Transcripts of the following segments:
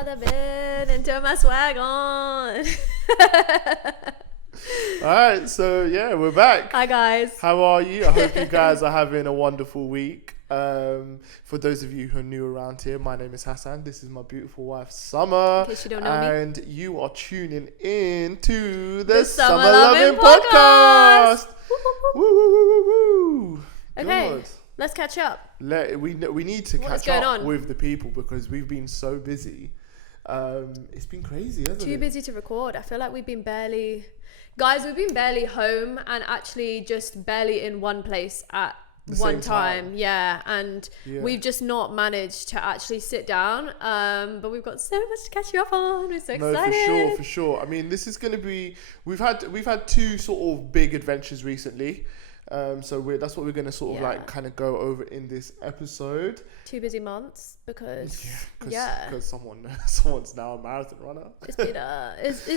out of bed and turn my swag on. Alright, so yeah, we're back. Hi guys. How are you? I hope you guys are having a wonderful week. For those of you who are new around here, my name is Hassan. This is my beautiful wife, Summer. In case you don't know me. And you are tuning in to the Summer Lovin' Lovin' Podcast. Woo, woo, woo, woo, woo. Okay, Good. let's catch up. We need to What's catch going up on? with the people because we've been so busy. It's been crazy, hasn't it? Too busy to record. I feel like we've been barely home and actually just barely in one place at one time. Yeah, and we've just not managed to actually sit down. But we've got so much to catch you up on. We're so excited. No, for sure. I mean, this is going to be. We've had two sort of big adventures recently. So that's what we're going to sort of like kind of go over in this episode. 2 busy months because because someone's now a marathon runner. It's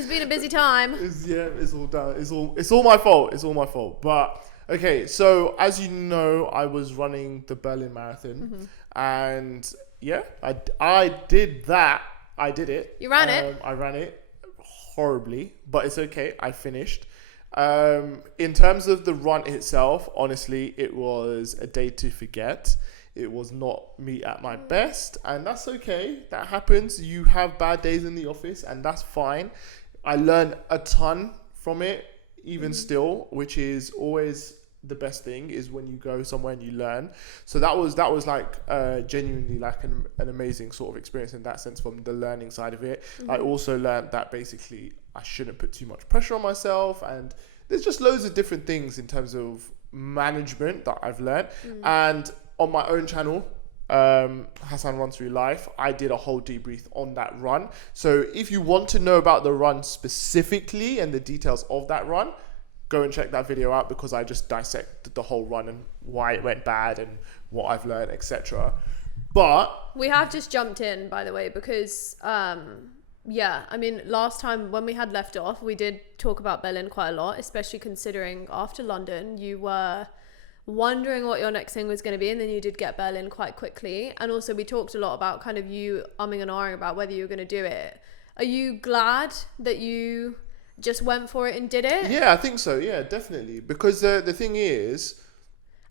been a busy time. It's all down. It's all my fault. It's all my fault. But okay, so as you know, I was running the Berlin Marathon, and I did that. I did it. You ran it. I ran it horribly, but it's okay. I finished. In terms of the run itself, honestly, it was a day to forget. It was not me at my best, and that's okay. That happens. You have bad days in the office, and that's fine. I learned a ton from it, even still, which is always the best thing, is when you go somewhere and you learn. So that was like genuinely like an amazing sort of experience in that sense from the learning side of it. I also learned that basically I shouldn't put too much pressure on myself, and there's just loads of different things in terms of management that I've learned. And on my own channel, Hassan Runs Through Life, I did a whole debrief on that run. So if you want to know about the run specifically and the details of that run, go and check that video out, because I just dissected the whole run and why it went bad and what I've learned, etc. But we have just jumped in, by the way, because I mean, last time when we had left off, we did talk about Berlin quite a lot, especially considering after London you were wondering what your next thing was going to be, and then you did get Berlin quite quickly. And also we talked a lot about kind of you umming and ahhing about whether you were going to do it. Are you glad that you just went for it and did it? Yeah, I think so. Yeah, definitely. Because the thing is,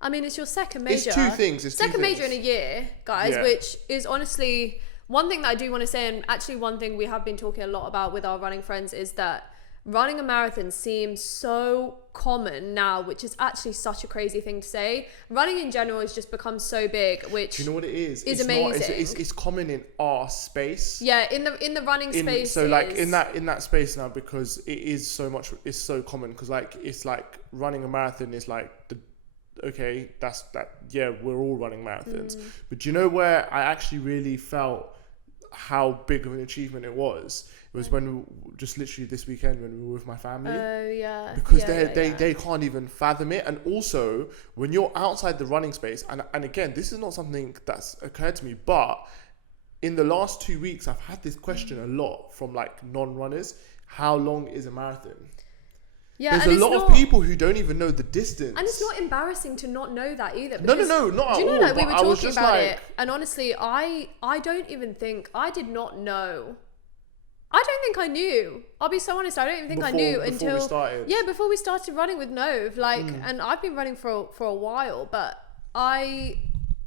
I mean, it's your second major. It's two things. Second major in a year, guys, which is honestly one thing that I do want to say, and actually one thing we have been talking a lot about with our running friends, is that running a marathon seems so common now, which is actually such a crazy thing to say. Running in general has just become so big, which do you know what it is? It's amazing. amazing. It's common in our space. Yeah, in the running space. So like in that space now, because it is so much. It's so common because like it's like running a marathon is like that's that. Yeah, we're all running marathons. But do you know where I actually really felt how big of an achievement it was? It was when just literally this weekend when we were with my family. Oh yeah. Because they can't even fathom it. And also when you're outside the running space, and again, this is not something that's occurred to me, but in the last 2 weeks I've had this question a lot from like non-runners. How long is a marathon? Yeah, there's a lot of people who don't even know the distance. And it's not embarrassing to not know that either. No, not at all. Do you know, like, we were talking about like, it, and honestly, I don't even think, I did not know. I don't think I knew. I'll be so honest, I don't even think I knew until... we started. Yeah, before we started running with Nove. Like, and I've been running for a while, but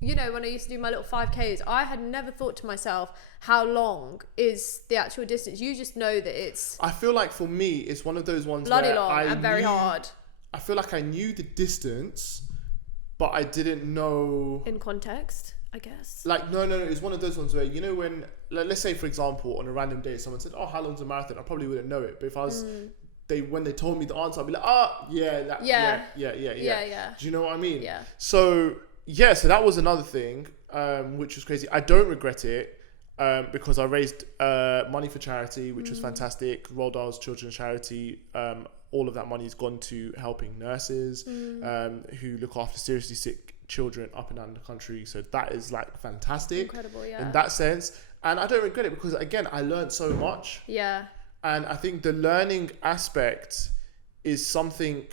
you know, when I used to do my little 5Ks, I had never thought to myself, how long is the actual distance? You just know that it's... I feel like for me, it's one of those ones bloody where long and very hard. I feel like I knew the distance, but I didn't know... In context, I guess. Like, no. It's one of those ones where, you know, when... let's say, for example, on a random day, someone said, oh, how long's a marathon? I probably wouldn't know it. But if I was... when they told me the answer, I'd be like, yeah. Do you know what I mean? Yeah. So that was another thing, which was crazy. I don't regret it because I raised money for charity, which was fantastic. Roald Dahl's Children's Charity. All of that money has gone to helping nurses who look after seriously sick children up and down the country. So that is like fantastic. Incredible, yeah. In that sense. And I don't regret it because, again, I learned so much. Yeah. And I think the learning aspect is something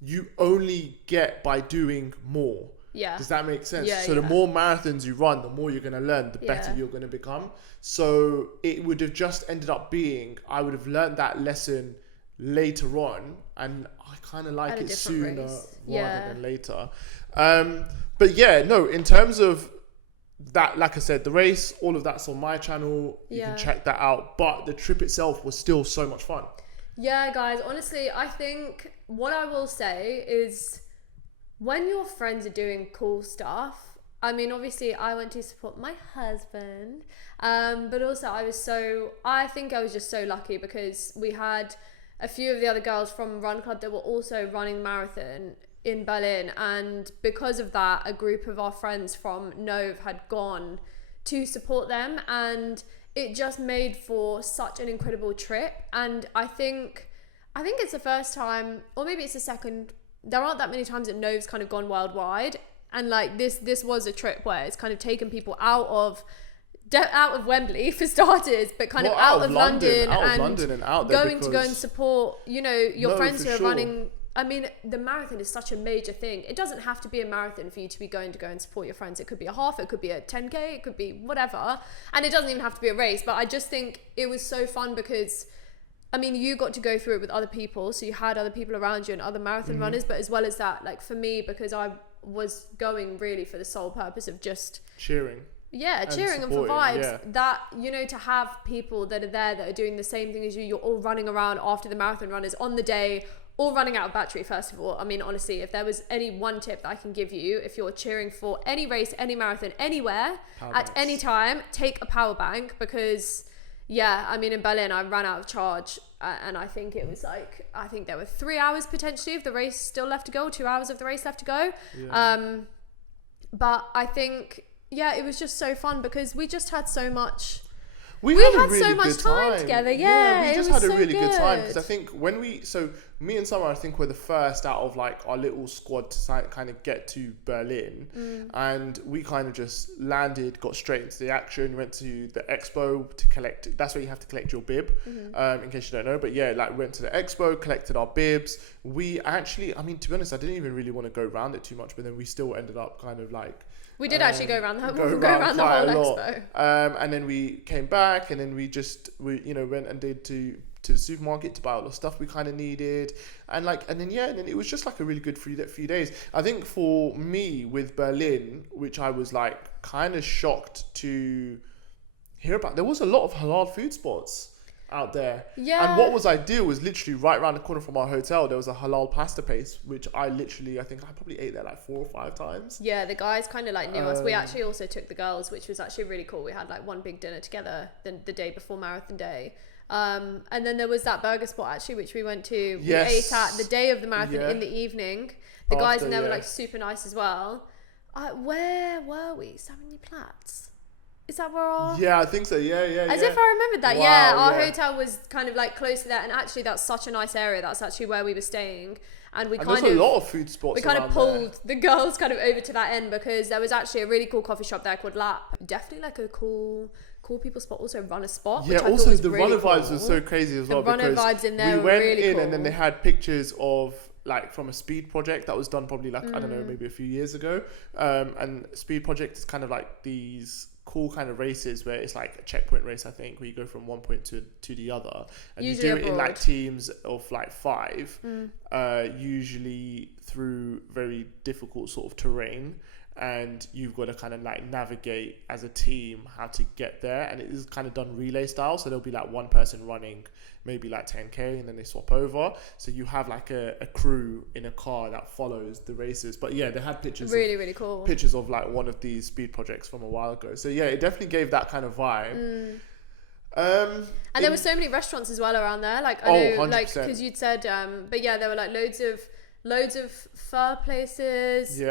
you only get by doing more. Yeah. Does that make sense? Yeah, So the more marathons you run, the more you're going to learn, the better you're going to become. So it would have just ended up being, I would have learned that lesson later on, and I kind of like it sooner rather than later. But yeah, no, in terms of that, like I said, the race, all of that's on my channel. You can check that out. But the trip itself was still so much fun. Yeah, guys, honestly, I think what I will say is when your friends are doing cool stuff, I mean, obviously I went to support my husband, but also I think I was just so lucky because we had a few of the other girls from Run Club that were also running marathon in Berlin, and because of that, a group of our friends from Nove had gone to support them, and it just made for such an incredible trip. And I think it's the first time, or maybe it's the second, there aren't that many times that Nove's kind of gone worldwide, and like this was a trip where it's kind of taken people out of Wembley for starters, but kind of out of London and out there going to go and support, you know, your friends who are running. I mean, the marathon is such a major thing. It doesn't have to be a marathon for you to be going to go and support your friends. It could be a half, it could be a 10K, it could be whatever. And it doesn't even have to be a race. But I just think it was so fun because, I mean, you got to go through it with other people. So you had other people around you and other marathon runners. But as well as that, like for me, because I was going really for the sole purpose of just cheering. Yeah, cheering and for vibes. That, you know, to have people that are there that are doing the same thing as you, you're all running around after the marathon runners on the day, all running out of battery, first of all. I mean, honestly, if there was any one tip that I can give you, if you're cheering for any race, any marathon, anywhere, at any time, take a power bank because, yeah, I mean, in Berlin, I ran out of charge and I think it was like, I think there were 3 hours potentially of the race still left to go, 2 hours of the race left to go. Yeah. But I think, yeah, it was just so fun because we just had so much... We had really so much time together, we just had a really good time because I think when me and Summer, I think we're the first out of like our little squad to kind of get to Berlin, and we kind of just landed, got straight into the action, went to the expo to collect. That's where you have to collect your bib, in case you don't know. But yeah, like went to the expo, collected our bibs. We actually, I mean, to be honest, I didn't even really want to go around it too much, but then we still ended up kind of like. We did actually go around the whole expo. And then we came back and then we went and did to the supermarket to buy all the stuff we kind of needed. And then it was just like a really good few days. I think for me with Berlin, which I was like kind of shocked to hear about, there was a lot of halal food spots out there. Yeah. And what was ideal was literally right around the corner from our hotel, there was a halal pasta place, which I think I probably ate there like 4 or 5 times. Yeah, the guys kind of like knew us. We actually also took the girls, which was actually really cool. We had like one big dinner together the day before marathon day. And then there was that burger spot actually, which we went to. Yes. We ate at the day of the marathon in the evening. The guys in there were like super nice as well. Where were we? Samuelplatz? Is that where our... Yeah, I think so. Yeah. As if I remembered that. Wow, yeah, our hotel was kind of like close to that, and actually that's such a nice area. That's actually where we were staying, and there's a lot of food spots. We kind of pulled the girls kind of over to that end because there was actually a really cool coffee shop there called Lap. Definitely like a cool people spot, also runner spot. Yeah, also the really runner vibes was so crazy as well. The runner vibes in there we went really in cool. And then they had pictures of like from a speed project that was done probably like I don't know, maybe a few years ago. And speed project is kind of like these cool kind of races where it's like a checkpoint race, I think, where you go from one point to the other, and usually you do it in like teams of like 5, usually through very difficult sort of terrain, and you've got to kind of like navigate as a team how to get there, and it is kind of done relay style, so there'll be like one person running maybe like 10k and then they swap over, so you have like a crew in a car that follows the races. But yeah, they had pictures really cool pictures of like one of these speed projects from a while ago, so yeah, it definitely gave that kind of vibe. And there were so many restaurants as well around there, like I know, 100%. Like because you'd said but yeah, there were like loads of pho places,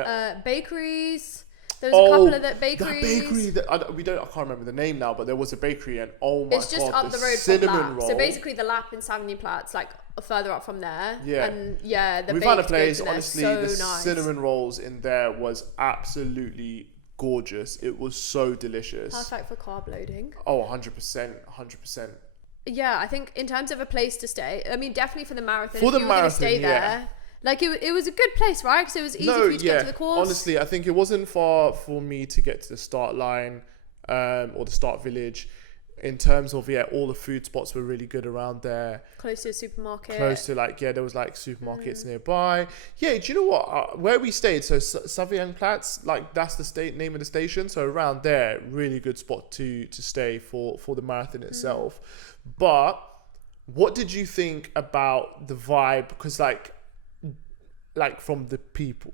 bakeries. There was a couple of the bakeries. That bakery, I can't remember the name now, but there was a bakery, and oh my god, it's just up the road from Lap. So basically the Lap in Samuelplatz, like further up from there. Yeah. And yeah, we found a place, honestly, so the nice. Cinnamon rolls in there was absolutely gorgeous. It was so delicious. Perfect for carb loading. Oh, 100%. Yeah, I think in terms of a place to stay, I mean, definitely for the marathon, if you were going to stay there, Like it was a good place, right? Because it was easy for you to get to the course. Honestly, I think it wasn't far for me to get to the start line or the start village. In terms of, all the food spots were really good around there. Close to a supermarket. Close to there was like supermarkets nearby. Yeah, do you know what? Where we stayed, so Savienplatz, like that's the name of the station. So around there, really good spot to stay for the marathon itself. But what did you think about the vibe? Because like from the people.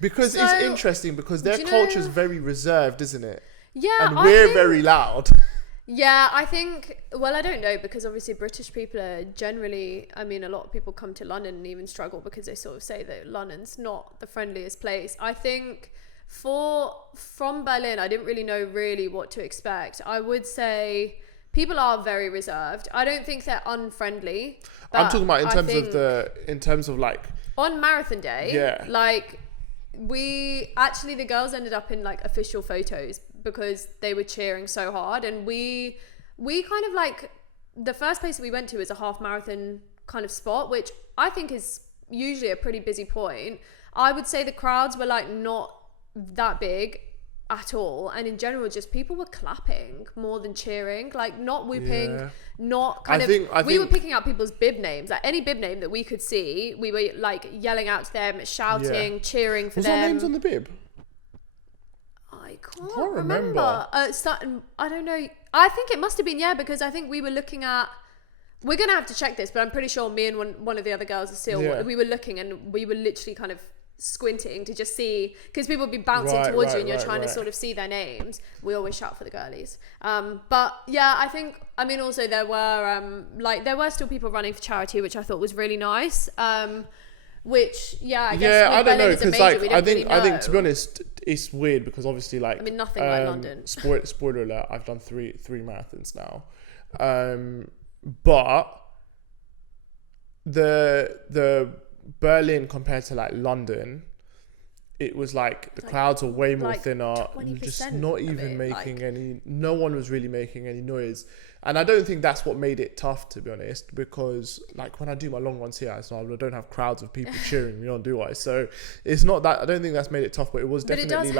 Because it's interesting because their culture is very reserved, isn't it? Yeah, and we're very loud. Yeah, I think, well, I don't know, because obviously British people are generally, I mean, a lot of people come to London and even struggle because they sort of say that London's not the friendliest place. I think from Berlin, I didn't really know what to expect. I would say people are very reserved. I don't think they're unfriendly. I'm talking about in terms of like on marathon day, like the girls ended up in like official photos because they were cheering so hard, and we kind of like, the first place that we went to is a half marathon kind of spot, which I think is usually a pretty busy point. I would say the crowds were like not that big at all, and in general just people were clapping more than cheering, like not whooping, not kind we were picking out people's bib names, like any bib name that we could see, we were like yelling out to them, shouting, cheering for them. Was our names on the bib? I can't remember. I don't know. I think it must have been, because I think we were looking at, we're gonna have to check this, but I'm pretty sure me and one of the other girls are still, we were looking and we were literally kind of squinting to just see, because people would be bouncing towards you and you're trying to sort of see their names. We always shout for the girlies. But yeah, I think, I mean, also there were still people running for charity, which I thought was really nice. Which I guess I don't know, because like I think to be know. honest, it's weird because obviously like, I mean, nothing like London. Spoiler alert, I've done three marathons now, but the Berlin compared to like London, it was like the crowds are way more thinner, just not even making any, no one was really making any noise. And I don't think that's what made it tough, to be honest, because like when I do my long runs here, I don't have crowds of people cheering me on, do I? So it's not that, I don't think that's made it tough, but it was definitely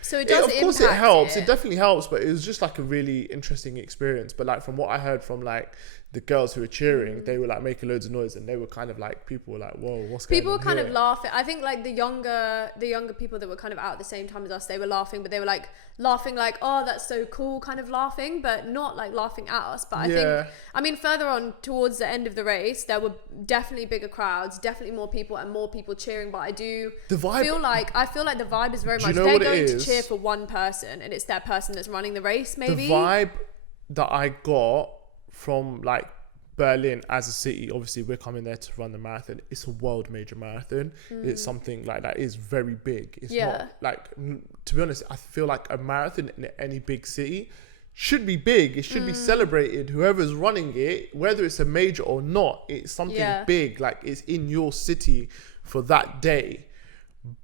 So it does of course it helps. It definitely helps, but it was just like a really interesting experience. But like from what I heard from like the girls who were cheering, they were like making loads of noise, and they were kind of like, people were like, whoa, what's going on? People were kind of laughing. I think like the younger people that were kind of out at the same time as us, they were laughing, but they were like laughing like, oh, that's so cool, kind of laughing, but not like laughing at us. But I think, I mean, further on towards the end of the race, there were definitely bigger crowds, definitely more people and more people cheering. But I feel like the vibe is very much, they're going to cheer for one person, and it's that person that's running the race, maybe. The vibe that I got from like Berlin as a city, obviously we're coming there to run the marathon, it's a world major marathon. It's something like that is very big. It's not like, to be honest, I feel like a marathon in any big city should be big. It should be celebrated. Whoever's running it, whether it's a major or not, it's something big, like it's in your city for that day.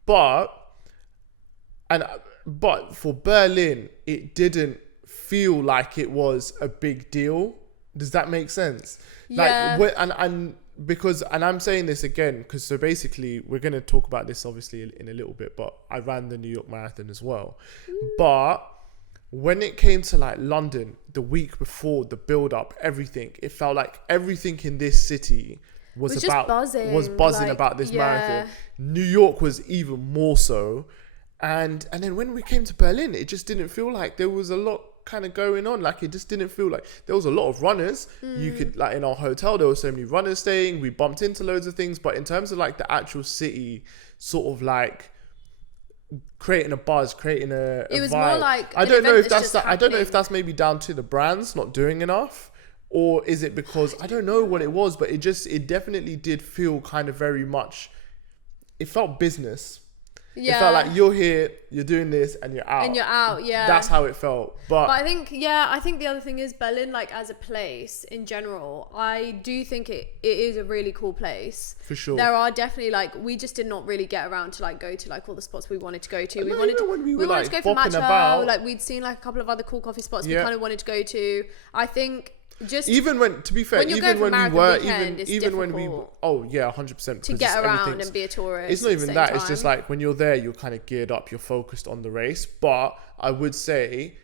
But for Berlin, it didn't feel like it was a big deal. Does that make sense? Yeah. Like, and I'm saying this again because so basically we're going to talk about this obviously in a little bit, but I ran the New York Marathon as well. But when it came to like London, the week before, the build up, everything, it felt like everything in this city was buzzing about this marathon. New York was even more so. And then when we came to Berlin, it just didn't feel like there was a lot kind of going on. Like it just didn't feel like there was a lot of runners. You could, like in our hotel, there were so many runners staying. We bumped into loads of things, but in terms of like the actual city, sort of like creating a buzz, creating a it was vibe. More like I don't know if that's I don't know if that's maybe down to the brands not doing enough, or is it because I don't know what it was, but it definitely did feel kind of very much. It felt business. Yeah. It felt like you're here, you're doing this, and you're out. That's how it felt. But I think the other thing is Berlin, like as a place in general, I do think it is a really cool place. For sure. There are definitely like, we just did not really get around to like go to like all the spots we wanted to go to. We wanted to go for matcha. Like we'd seen like a couple of other cool coffee spots we kind of wanted to go to. I think Just even when, to be fair, when you're even going for when we marathon were, weekend, it's even when we, difficult oh yeah, 100%. to get around and be a tourist. It's not at the even same that. It's just time. like when you're there, you're kind of geared up, you're focused on the race. But I would say,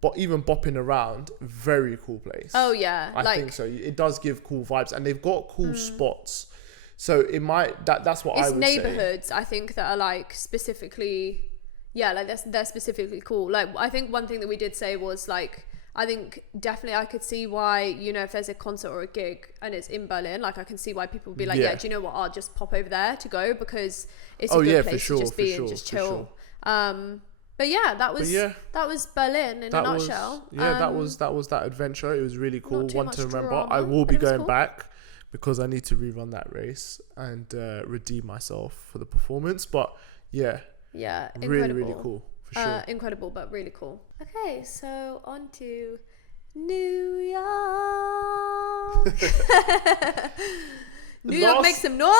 but even bopping around, very cool place. Oh yeah, I think so. It does give cool vibes, and they've got cool spots. So it might that's what I it's would say. neighborhoods. I think that are like specifically, yeah, like they're specifically cool. Like I think one thing that we did say was like, I think definitely I could see why, you know, if there's a concert or a gig and it's in Berlin, like I can see why people would be like, yeah, do you know what? I'll just pop over there to go because it's a good place to just be and just chill. But yeah, that was Berlin in a nutshell. That was that adventure. It was really cool. One to remember. Drama, I will be going cool. back because I need to rerun that race and redeem myself for the performance. But yeah, really, really cool. For sure. Incredible, but really cool. Okay, so on to New York. New York, make some noise.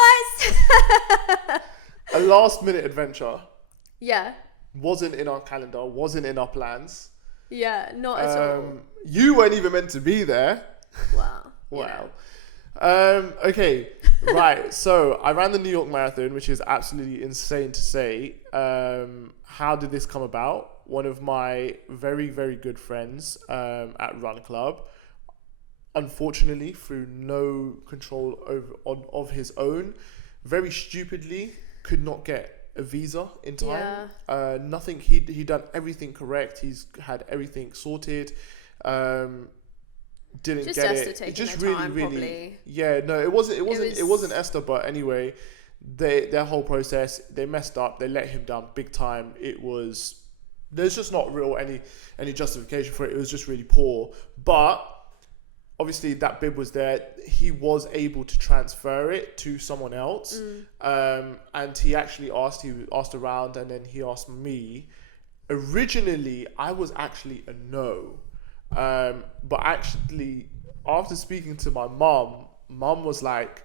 A last minute adventure. Yeah. Wasn't in our calendar, wasn't in our plans. Yeah, not at all. You weren't even meant to be there. Wow. Wow. Okay, right. So I ran the New York Marathon, which is absolutely insane to say. How did this come about? One of my very, very good friends at Run Club, unfortunately, through no control of his own, very stupidly could not get a visa in time. Nothing. He done everything correct. He's had everything sorted. Didn't just get Esther it. Taking Just their really, time, really. Probably. Yeah, no, it wasn't Esther. But anyway, their whole process, they messed up. They let him down big time. There's just not real any justification for it. It was just really poor. But obviously that bib was there. He was able to transfer it to someone else. And he actually asked around, and then he asked me. Originally, I was actually a no. But actually, after speaking to my mum was like,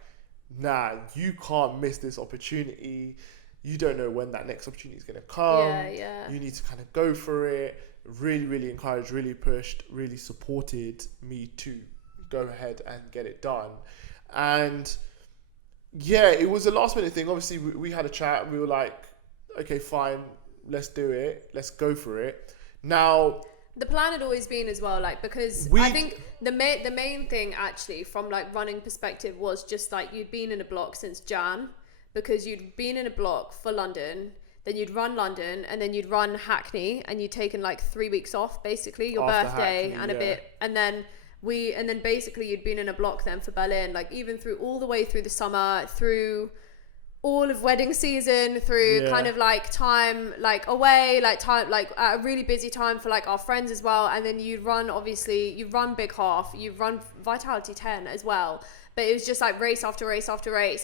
nah, you can't miss this opportunity. You don't know when that next opportunity is going to come. Yeah. You need to kind of go for it. Really, really encouraged, really pushed, really supported me to go ahead and get it done. And yeah, it was a last minute thing. Obviously, we had a chat and we were like, okay, fine, let's do it. Let's go for it. Now, the plan had always been as well, like, because I think the main thing actually from like running perspective was just like you'd been in a block since Jan, because you'd been in a block for London, then you'd run London, and then you'd run Hackney, and you'd taken like 3 weeks off, basically your After birthday Hackney, and a bit, and then basically you'd been in a block then for Berlin, like even through all the way through the summer, through all of wedding season, through kind of like time like away, like time like at a really busy time for like our friends as well. And then you run Big Half, you run Vitality 10 as well, but it was just like race after race after race.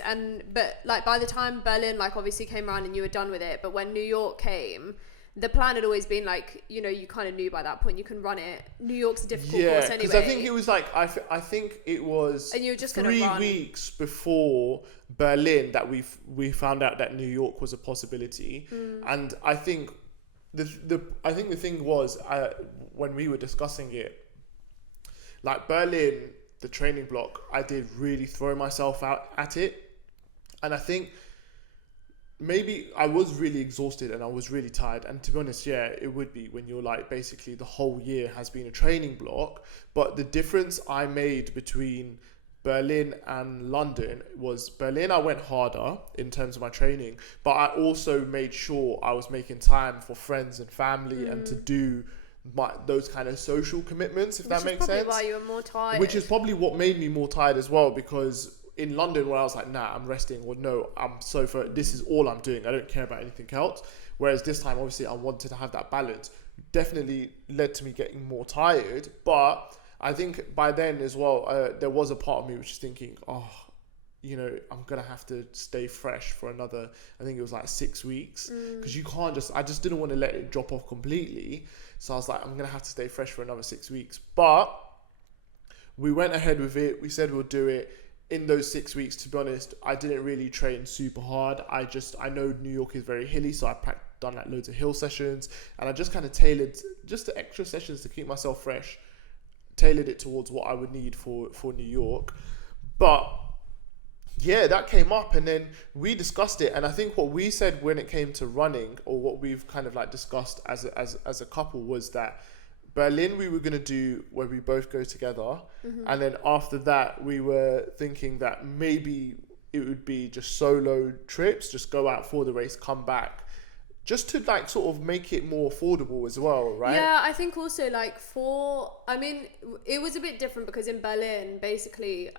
But like by the time Berlin like obviously came around and you were done with it, but when New York came, the plan had always been like, you know, you kind of knew by that point you can run it. New York's a difficult course anyway. Because I think it was like I think it was and you were just 3 weeks before Berlin that we found out that New York was a possibility. And I think the thing was when we were discussing it, like Berlin, the training block, I did really throw myself out at it, and I think maybe I was really exhausted and I was really tired. And to be honest, yeah, it would be when you're like basically the whole year has been a training block. But the difference I made between Berlin and London was Berlin, I went harder in terms of my training, but I also made sure I was making time for friends and family and to do those kind of social commitments, if that makes sense. Which is probably why you were more tired. Which is probably what made me more tired as well, because in London, where I was like, nah, I'm resting, or no, this is all I'm doing. I don't care about anything else. Whereas this time, obviously, I wanted to have that balance. Definitely led to me getting more tired. But I think by then as well, there was a part of me which was thinking, oh, you know, I'm going to have to stay fresh for another, I think it was like 6 weeks. Because you can't I just didn't want to let it drop off completely. So I was like, I'm going to have to stay fresh for another 6 weeks. But we went ahead with it. We said we'll do it. In those 6 weeks, to be honest, I didn't really train super hard. I know New York is very hilly, so I done like loads of hill sessions, and I just kind of tailored just the extra sessions to keep myself fresh tailored it towards what I would need for New York. But yeah, that came up, and then we discussed it. And I think what we said when it came to running, or what we've kind of like discussed as a couple, was that Berlin we were going to do where we both go together. And then after that, we were thinking that maybe it would be just solo trips, just go out for the race, come back, just to like sort of make it more affordable as well, right? Yeah, I think also like it was a bit different because in Berlin, basically,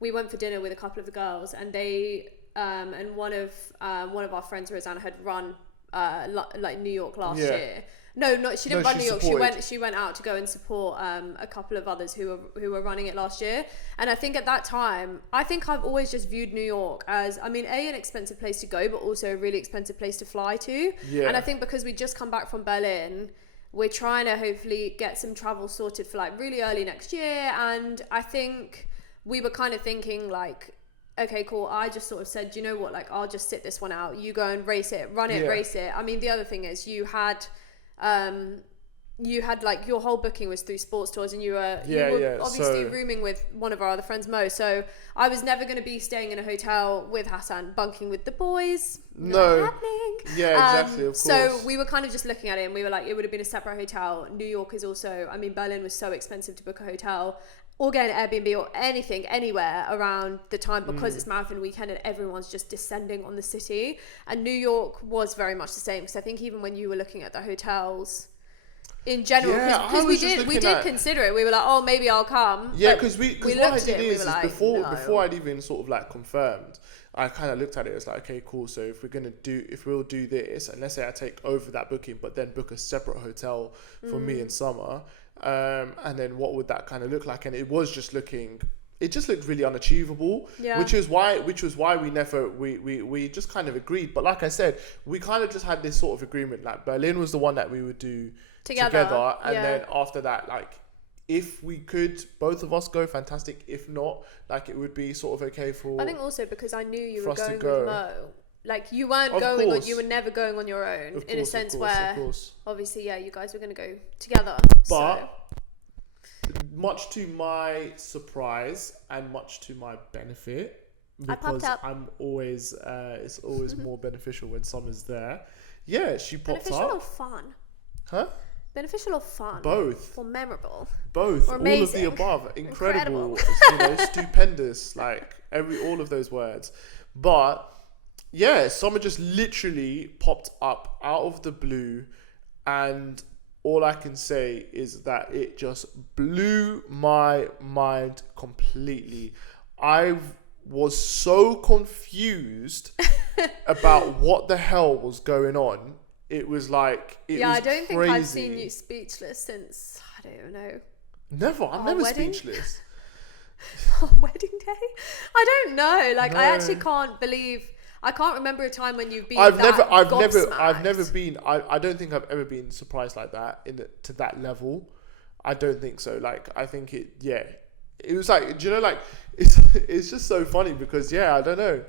we went for dinner with a couple of the girls, and they and one of our friends, Rosanna, had run like New York last year. No, she didn't run New York. She went out to go and support a couple of others who were running it last year. And I think at that time, I've always just viewed New York as, an expensive place to go, but also a really expensive place to fly to. Yeah. And I think because we just come back from Berlin, we're trying to hopefully get some travel sorted for like really early next year. And I think we were kind of thinking like, okay, cool. I just sort of said, you know what, like I'll just sit this one out. You go and race it, run it, race it. I mean, the other thing is you had like your whole booking was through sports tours, and you were obviously rooming with one of our other friends, Mo. So I was never going to be staying in a hotel with Hassan, bunking with the boys. No. Not happening. Yeah, exactly. Of course. So we were kind of just looking at it, and we were like, it would have been a separate hotel. New York is also, Berlin was so expensive to book a hotel or get an Airbnb or anything anywhere around the time, because it's marathon weekend and everyone's just descending on the city. And New York was very much the same, because I think even when you were looking at the hotels in general, because we did consider it, we were like, oh, maybe I'll come. Yeah, because what I did is before I'd even sort of like confirmed, I kind of looked at it as like, okay, cool. So if we'll do this, and let's say I take over that booking, but then book a separate hotel for me in summer. And then what would that kind of look like? And it just looked really unachievable, which was why we just kind of agreed. But like I said, we kind of just had this sort of agreement, like Berlin was the one that we would do together. And then after that, like if we could both of us go, fantastic. If not, like it would be sort of okay for, I think also because I knew you were going with Mo. Like you weren't going on, you were never going on your own, in a sense where obviously, you guys were going to go together. But much to my surprise and much to my benefit, because I'm always, it's always more beneficial when Summer's there. Yeah, she popped beneficial up. Beneficial or fun? Huh? Beneficial or fun? Both. Or memorable? Both. Or amazing. All of the above. Incredible. Stupendous. Like all of those words. But yeah, Summer just literally popped up out of the blue, and all I can say is that it just blew my mind completely. I was so confused about what the hell was going on. It was like, I don't think I've seen you speechless since, I don't know. Never. I'm never speechless. Wedding day? I don't know. Like, no. I actually I can't remember a time when you've been I don't think I've ever been surprised like that to that level. I don't think so. Like, I think it was like, do you know, like, it's just so funny because, I don't know.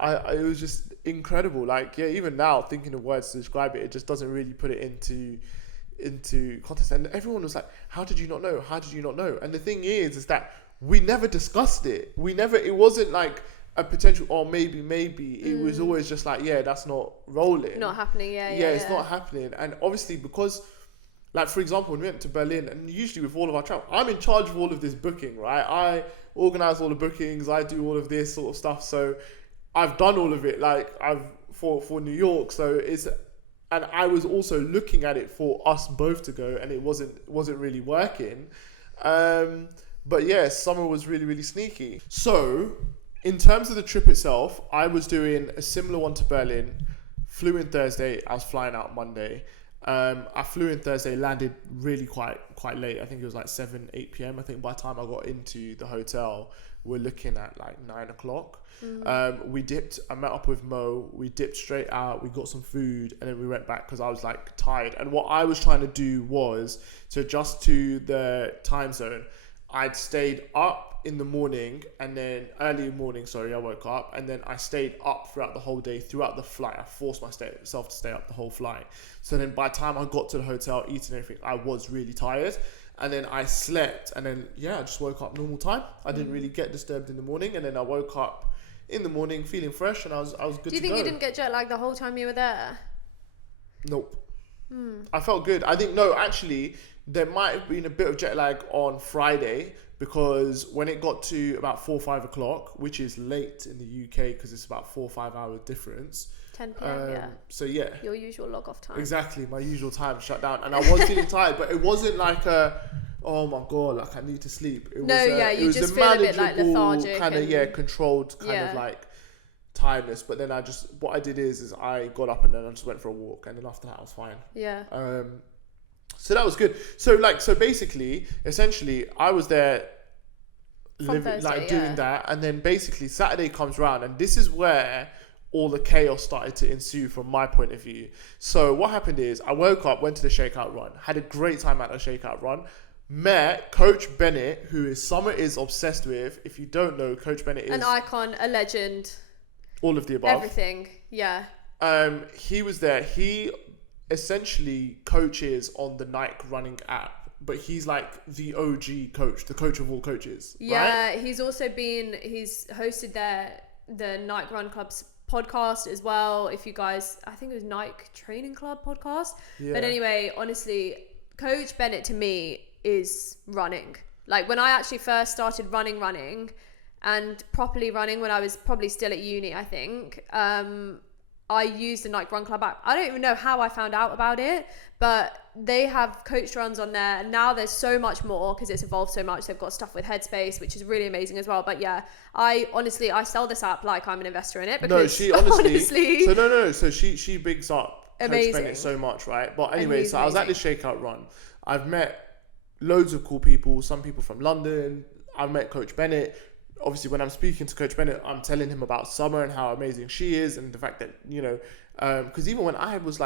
It was just incredible. Like, even now thinking of words to describe it, it just doesn't really put it into context. And everyone was like, how did you not know? How did you not know? And the thing is that we never discussed it. It wasn't like a potential, or maybe. It was always just like, that's not rolling. Not happening, it's not happening. And obviously because, like, for example, when we went to Berlin, and usually with all of our travel, I'm in charge of all of this booking, right? I organize all the bookings, I do all of this sort of stuff. So I've done all of it, like for New York. So and I was also looking at it for us both to go, and it wasn't really working. But summer was really, really sneaky. So in terms of the trip itself, I was doing a similar one to Berlin. Flew in Thursday. I was flying out Monday. I flew in Thursday, landed really quite late. I think it was like 8 p.m. I think by the time I got into the hotel, we're looking at like 9 o'clock. We dipped. I met up with Mo. We dipped straight out. We got some food, and then we went back because I was like tired. And what I was trying to do was to adjust to the time zone. I'd stayed up in the morning, and then early morning, I woke up, and then I stayed up throughout the whole day, throughout the flight. I forced myself to stay up the whole flight. So then by the time I got to the hotel, eating everything, I was really tired. And then I slept, and then I just woke up normal time. I didn't really get disturbed in the morning, and then I woke up in the morning feeling fresh, and I was good to go. Do you think you didn't get jet lag the whole time you were there? Nope. I felt good. I think no, actually, there might have been a bit of jet lag on Friday because when it got to about 4 or 5 o'clock, which is late in the UK because it's about 4 or 5 hour difference. 10 p.m. So your usual log off time. Exactly, my usual time shut down, and I was feeling tired, but it wasn't like oh my god, like I need to sleep. It was, you just feel a bit like lethargic, kind of controlled kind of like tiredness. But then what I did is I got up and then I just went for a walk, and then after that I was fine. Yeah. So that was good. So basically, essentially, I was there Thursday, doing that, and then basically Saturday comes around, and this is where all the chaos started to ensue from my point of view. So what happened is I woke up, went to the shakeout run, had a great time at the shakeout run, met Coach Bennett, who Summer is obsessed with. If you don't know, Coach Bennett is an icon, a legend, all of the above, everything. Yeah. He was there. He essentially coaches on the Nike running app, but he's like the OG coach, the coach of all coaches. Yeah, right? he's hosted the Nike Run Club's podcast as well. If you guys, I think it was Nike Training Club podcast. Yeah. But anyway, honestly, Coach Bennett to me is running. Like when I actually first started running and properly running when I was probably still at uni, I think, I used the Nike Run Club app. I don't even know how I found out about it, but they have coach runs on there. And now there's so much more because it's evolved so much. They've got stuff with Headspace, which is really amazing as well. But yeah, I sell this app like I'm an investor in it. Because no, she honestly so she bigs up amazing. Coach Bennett so much, right? But anyway, amazing. So I was at this shakeout run. I've met loads of cool people, some people from London. I've met Coach Bennett. Obviously, when I'm speaking to Coach Bennett, I'm telling him about Summer and how amazing she is, and the fact that because even when I was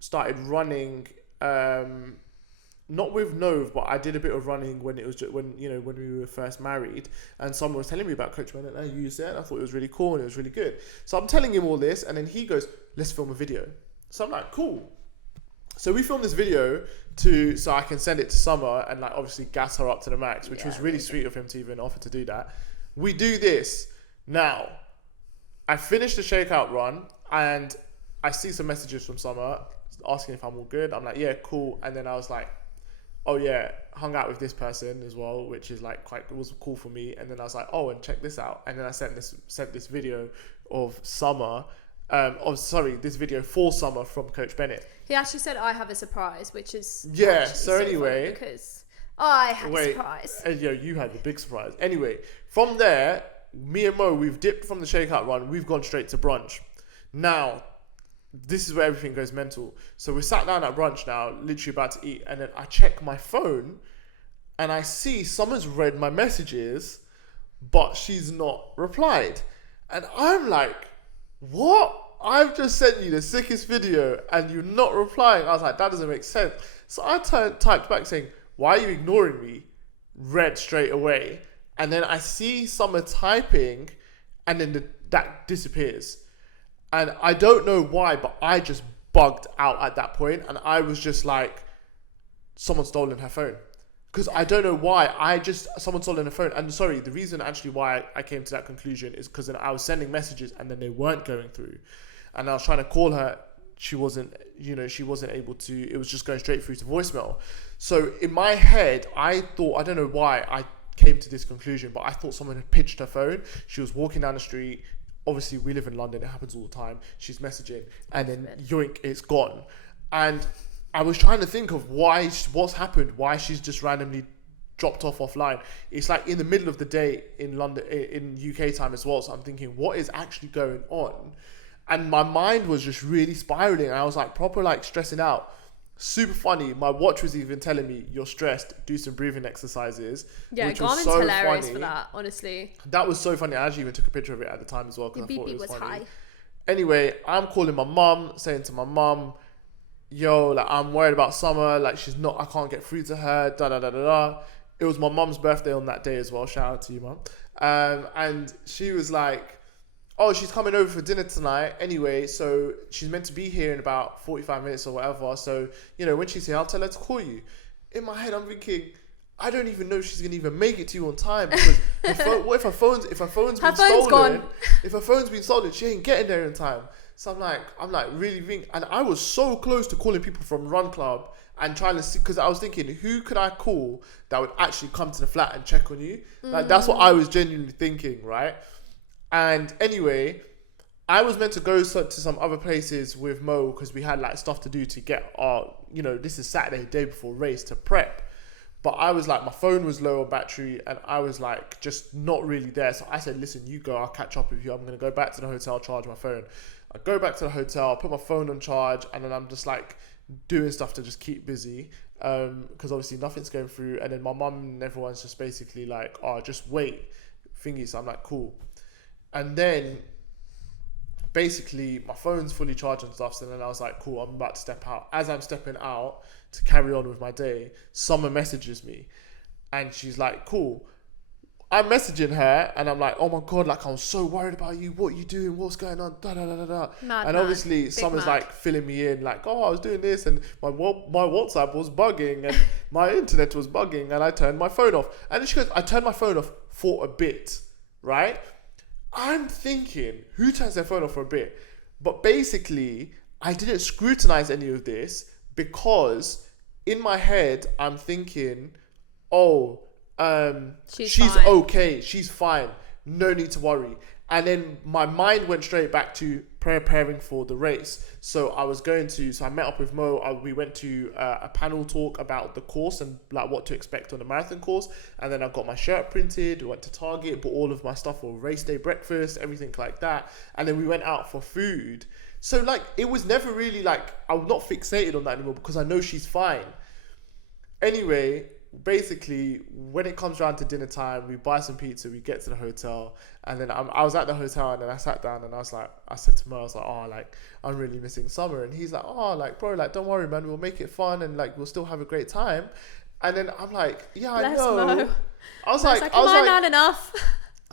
started running, not with Nove, but I did a bit of running when it was when we were first married, and Summer was telling me about Coach Bennett, and I used it, and I thought it was really cool and it was really good. So I'm telling him all this, and then he goes, "Let's film a video." So I'm like, "Cool." So we filmed this video so I can send it to Summer and obviously gas her up to the max, which was really sweet of him to even offer to do that. We do this. Now, I finished the shakeout run and I see some messages from Summer asking if I'm all good. I'm like, yeah, cool. And then I was like, oh yeah, hung out with this person as well, which is it was cool for me. And then I was like, oh, and check this out. And then I sent this video of Summer. This video for Summer from Coach Bennett. He actually said, I have a surprise, which is so anyway, because I have a surprise. You had the big surprise. Anyway, from there, me and Mo, we've dipped from the shakeout run. We've gone straight to brunch. Now, this is where everything goes mental. So we sat down at brunch now, literally about to eat, and then I check my phone, and I see Summer's read my messages, but she's not replied, and I'm like, what? I've just sent you the sickest video and you're not replying. I was like, that doesn't make sense. So I typed back saying, why are you ignoring me? Read straight away. And then I see Summer typing and then that disappears. And I don't know why, but I just bugged out at that point. And I was just like, someone's stolen her phone. Because I don't know why, someone stolen her phone. And sorry, the reason actually why I came to that conclusion is because I was sending messages and then they weren't going through. And I was trying to call her, she wasn't able to, it was just going straight through to voicemail. So in my head, I thought, I don't know why I came to this conclusion, but I thought someone had pitched her phone. She was walking down the street. Obviously, we live in London, it happens all the time. She's messaging and then yoink, it's gone. And I was trying to think of what's happened, why she's just randomly dropped offline. It's in the middle of the day in London, in UK time as well. So I'm thinking, what is actually going on? And my mind was just really spiraling. I was proper stressing out. Super funny. My watch was even telling me, you're stressed, do some breathing exercises. Yeah, which Garmin's was so hilarious funny. For that, honestly. That was so funny. I actually even took a picture of it at the time as well because I thought it was funny. High. Anyway, I'm calling my mum, saying to my mum, yo, I'm worried about Summer, she's not, I can't get through to her, da da da da da. It was my mum's birthday on that day as well, shout out to you, mum. And she was like, oh, she's coming over for dinner tonight anyway, so she's meant to be here in about 45 minutes or whatever, so, when she's here, I'll tell her to call you. in my head, I'm thinking, I don't even know if she's gonna even make it to you on time, because what if her phone's been stolen? Gone. If her phone's been stolen, she ain't getting there in time. So I'm like really thinking, and I was so close to calling people from Run Club and trying to see, because I was thinking, who could I call that would actually come to the flat and check on you? Like, that's what I was genuinely thinking, right? And anyway, I was meant to go to some other places with Mo, because we had like stuff to do to get our, this is Saturday, day before race, to prep. But I was like, my phone was low on battery, and I was like, just not really there. So I said, listen, you go, I'll catch up with you. I'm going to go back to the hotel, charge my phone. I go back to the hotel, put my phone on charge, and then I'm just like doing stuff to just keep busy. Because obviously nothing's going through. And then my mum and everyone's just basically like, oh, just wait, thingy. So I'm like, cool. And then basically my phone's fully charged and stuff. So then I was like, cool, I'm about to step out. As I'm stepping out to carry on with my day, Summer messages me, and she's like, cool. I'm messaging her, and I'm like, oh my God, like, I'm so worried about you. What are you doing? What's going on? Da, da, da, da, da. And obviously Summer's like filling me in, like, oh, I was doing this, and my WhatsApp was bugging, and my internet was bugging, and I turned my phone off. And then she goes, I turned my phone off for a bit, right? I'm thinking, who turns their phone off for a bit? But basically, I didn't scrutinize any of this, because in my head, I'm thinking, oh, she's okay, she's fine, no need to worry. And then my mind went straight back to preparing for the race. So I met up with Mo. We went to a panel talk about the course and like what to expect on the marathon course. And then I got my shirt printed, went to Target, bought all of my stuff for race day breakfast, everything like that. And then we went out for food. So like, it was never really like, I'm not fixated on that anymore, because I know she's fine. Anyway, basically, when it comes around to dinner time, we buy some pizza, we get to the hotel, and then I was at the hotel, and then I sat down, and I said to Mo, I was like, oh, like, I'm really missing Summer. And he's like, oh, like, bro, like, don't worry, man, we'll make it fun, and like, we'll still have a great time. And then I'm like, yeah, I know. Mo. I was like, not enough.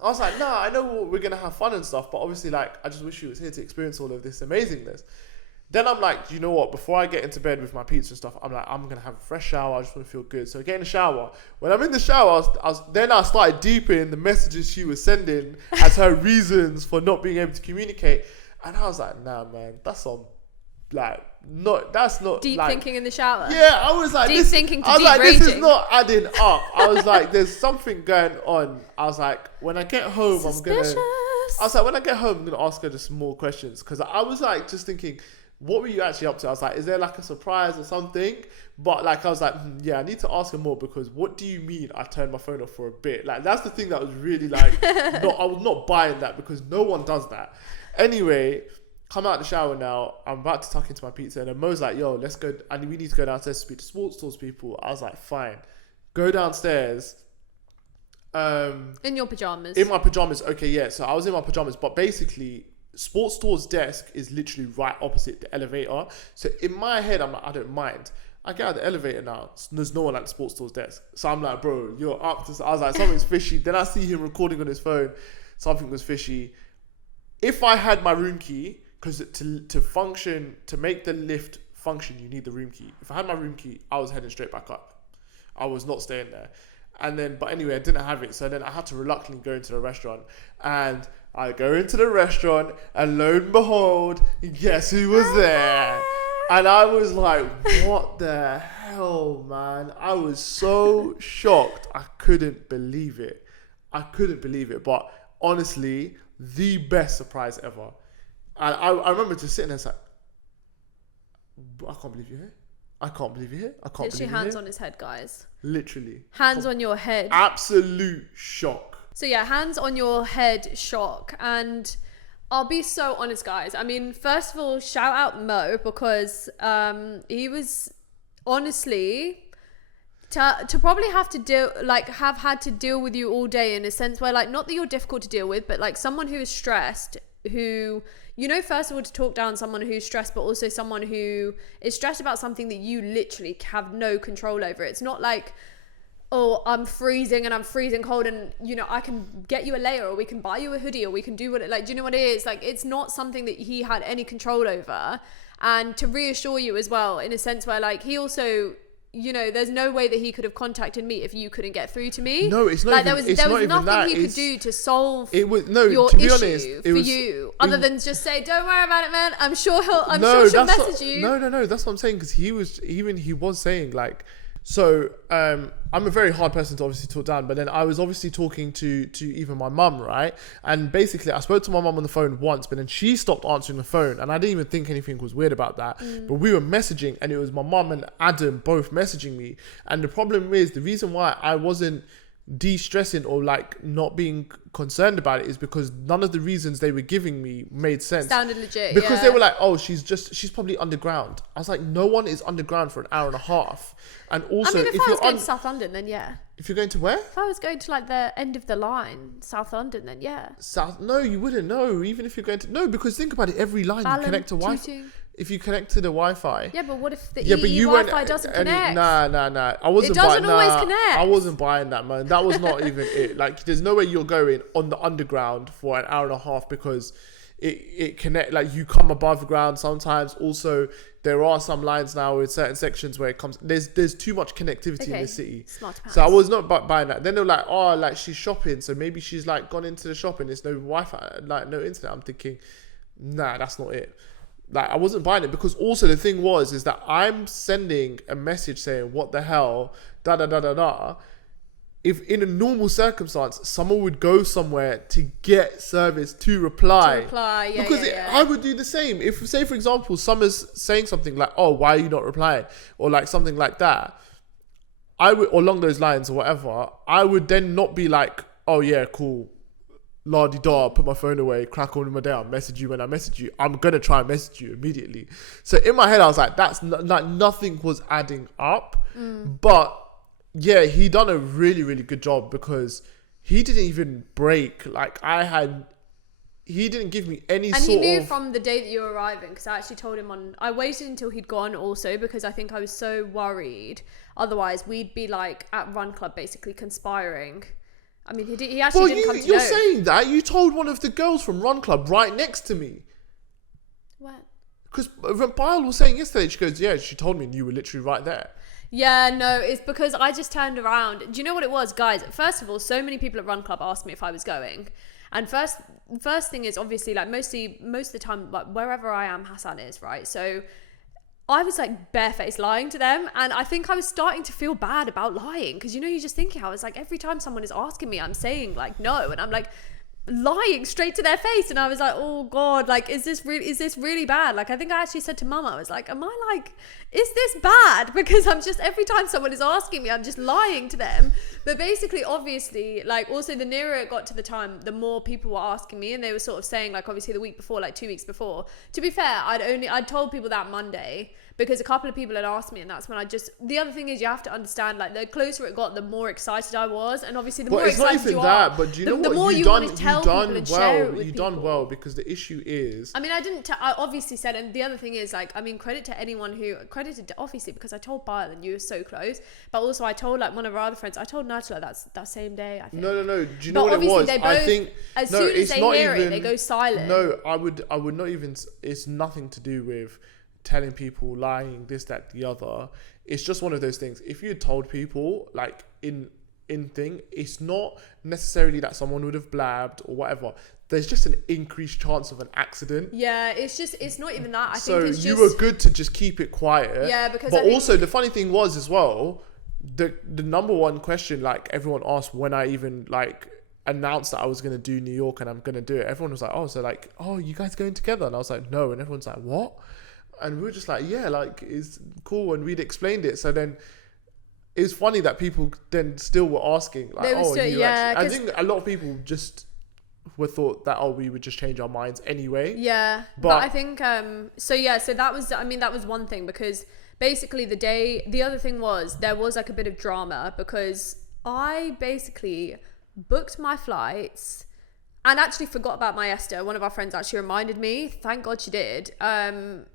I was like, nah, I know we're gonna have fun and stuff, but obviously, like, I just wish you was here to experience all of this amazingness. Then I'm like, you know what? Before I get into bed with my pizza and stuff, I'm like, I'm gonna have a fresh shower. I just want to feel good. So I get in the shower. When I'm in the shower, I started deeping the messages she was sending as her reasons for not being able to communicate. And I was like, nah, man, that's not deep thinking in the shower. Yeah, I was like, this is not adding up. I was like, there's something going on. I was like, when I get home, I'm gonna ask her just some more questions, because I was like, just thinking, what were you actually up to? I was like, is there like a surprise or something? But like, I was like, yeah, I need to ask her more, because what do you mean I turned my phone off for a bit? Like, that's the thing that was really like, I was not buying that, because no one does that. Anyway, come out the shower now. I'm about to tuck into my pizza, and then Mo's like, yo, let's go. And we need to go downstairs to speak to sports stores people. I was like, fine. Go downstairs. In your pajamas. In my pajamas. Okay, yeah. So I was in my pajamas, but basically, sports store's desk is literally right opposite the elevator. So in my head, I'm like, I don't mind. I get out of the elevator now. There's no one at the sports store's desk. So I'm like, bro, you're up to... I was like, something's fishy. Then I see him recording on his phone. Something was fishy. If I had my room key, because to make the lift function, you need the room key. If I had my room key, I was heading straight back up. I was not staying there. But anyway, I didn't have it. So then I had to reluctantly go into the restaurant. And I go into the restaurant, and lo and behold, guess who was there? And I was like, what the hell, man? I was so shocked. I couldn't believe it. But honestly, the best surprise ever. And I remember just sitting there, it's like, I can't believe you're here. I can't believe you're here. Literally hands on his head, guys. Literally. Hands on your head. Absolute shock. So yeah, hands on your head shock. And I'll be so honest, guys. I mean, first of all, shout out Mo, because he was honestly to probably have had to deal with you all day, in a sense where, like, not that you're difficult to deal with, but like someone who is stressed, who, you know, first of all, to talk down someone who's stressed, but also someone who is stressed about something that you literally have no control over. It's not like, oh, I'm freezing and I'm freezing cold, and, you know, I can get you a layer, or we can buy you a hoodie, or we can do do you know what it is? Like, it's not something that he had any control over. And to reassure you as well, in a sense where, like, he also you know, there's no way that he could have contacted me if you couldn't get through to me. No, it's not. Like There was nothing he could do to solve it was no. your To be issue honest, for you, other than just say, "Don't worry about it, man. I'm sure she'll message you." No. That's what I'm saying, because he was saying like. So I'm a very hard person to obviously talk down, but then I was obviously talking to even my mum, right? And basically I spoke to my mum on the phone once, but then she stopped answering the phone, and I didn't even think anything was weird about that. But we were messaging, and it was my mum and Adam both messaging me. And the problem is, the reason why I wasn't de-stressing or like not being concerned about it is because none of the reasons they were giving me made sense. Sounded legit. Because they were like, oh, she's probably underground. I was like, no one is underground for an hour and a half. And also, I mean, if I was going to South London, then yeah. If you're going to where? If I was going to like the end of the line, South London, then yeah. No, you wouldn't know. Even if you're going to, no, because think about it. Every line you connect to Wi-Fi. If you connect to the Wi-Fi. Yeah, but what if the Wi-Fi doesn't connect? Nah. I wasn't. It doesn't always connect. I wasn't buying that, man. That was not even it. Like, there's no way you're going on the underground for an hour and a half, because it connect, like, you come above ground sometimes. Also, there are some lines now with certain sections where it comes. There's too much connectivity in the city. Smart pants. So I was not buying that. Then they were like, oh, like she's shopping, so maybe she's like gone into the shop and there's no Wi-Fi, like no internet. I'm thinking, nah, that's not it. Like, I wasn't buying it, because also the thing is that I'm sending a message saying, what the hell, da. If in a normal circumstance, someone would go somewhere to get service to reply. Because I would do the same. If, say, for example, Summer's saying something like, oh, why are you not replying? Or like something like that. I would, or along those lines or whatever, I would then not be like, oh yeah, cool. La-di-da, put my phone away, crack on with my day, I'll message you when I message you. I'm going to try and message you immediately. So in my head, I was like, like nothing was adding up. But yeah, he done a really, really good job, because he didn't even break. Like, he didn't give me any sort of... And he knew from the day that you were arriving, because I actually told him I waited until he'd gone also, because I think I was so worried. Otherwise, we'd be like at Run Club basically conspiring. I mean, he actually didn't come to know. You're saying that? You told one of the girls from Run Club right next to me. What? Because Bile was saying yesterday, she goes, yeah, she told me and you were literally right there. Yeah, no, it's because I just turned around. Do you know what it was, guys? First of all, so many people at Run Club asked me if I was going. And first thing is, obviously, like most of the time, like wherever I am, Hassan is, right? So I was like barefaced lying to them, and I think I was starting to feel bad about lying, because you know, you're just thinking, I was like, every time someone is asking me, I'm saying like no, and I'm like lying straight to their face, and I was like, oh god, like is this really bad? Like, I think I actually said to Mama, I was like, am I like, is this bad? Because I'm just, every time someone is asking me, I'm just lying to them. But basically, obviously, like, also the nearer it got to the time, the more people were asking me, and they were sort of saying, like, obviously the week before, like 2 weeks before. To be fair, I'd told people that Monday, because a couple of people had asked me, and that's when the other thing is, you have to understand, like, the closer it got, the more excited I was, and obviously the more excited you are, but do you know the what? more you want to tell people and share it with you've people. done well, because the issue is, I mean, I obviously said, and the other thing is, like, I mean, credit to anyone who credited, obviously, because I told Bile and you were so close, but also I told like one of our other friends, I told Nigel that same day, I think. No. Do you know what it was? They both, I think as soon as they hear it, they go silent. No, I would not even. It's nothing to do with telling people, lying, this, that, the other. It's just one of those things. If you told people, like in thing, it's not necessarily that someone would have blabbed or whatever. There's just an increased chance of an accident. Yeah, it's not even that. I so think it's you just... were good to just keep it quiet. Yeah, because but also the funny thing was as well, the number one question, like, everyone asked when I even like announced that I was going to do New York and I'm going to do it. Everyone was like, oh, so like, oh, you guys going together? And I was like, no. And everyone's like, what? And we were just like, yeah, like, it's cool. And we'd explained it. So then it was funny that people then still were asking, like, oh, still, yeah, I think a lot of people just were thought that, oh, we would just change our minds anyway. Yeah. But I think, so that was, I mean, that was one thing, because basically the other thing was, there was like a bit of drama, because I basically booked my flights and actually forgot about my Esther. One of our friends actually reminded me. Thank God she did.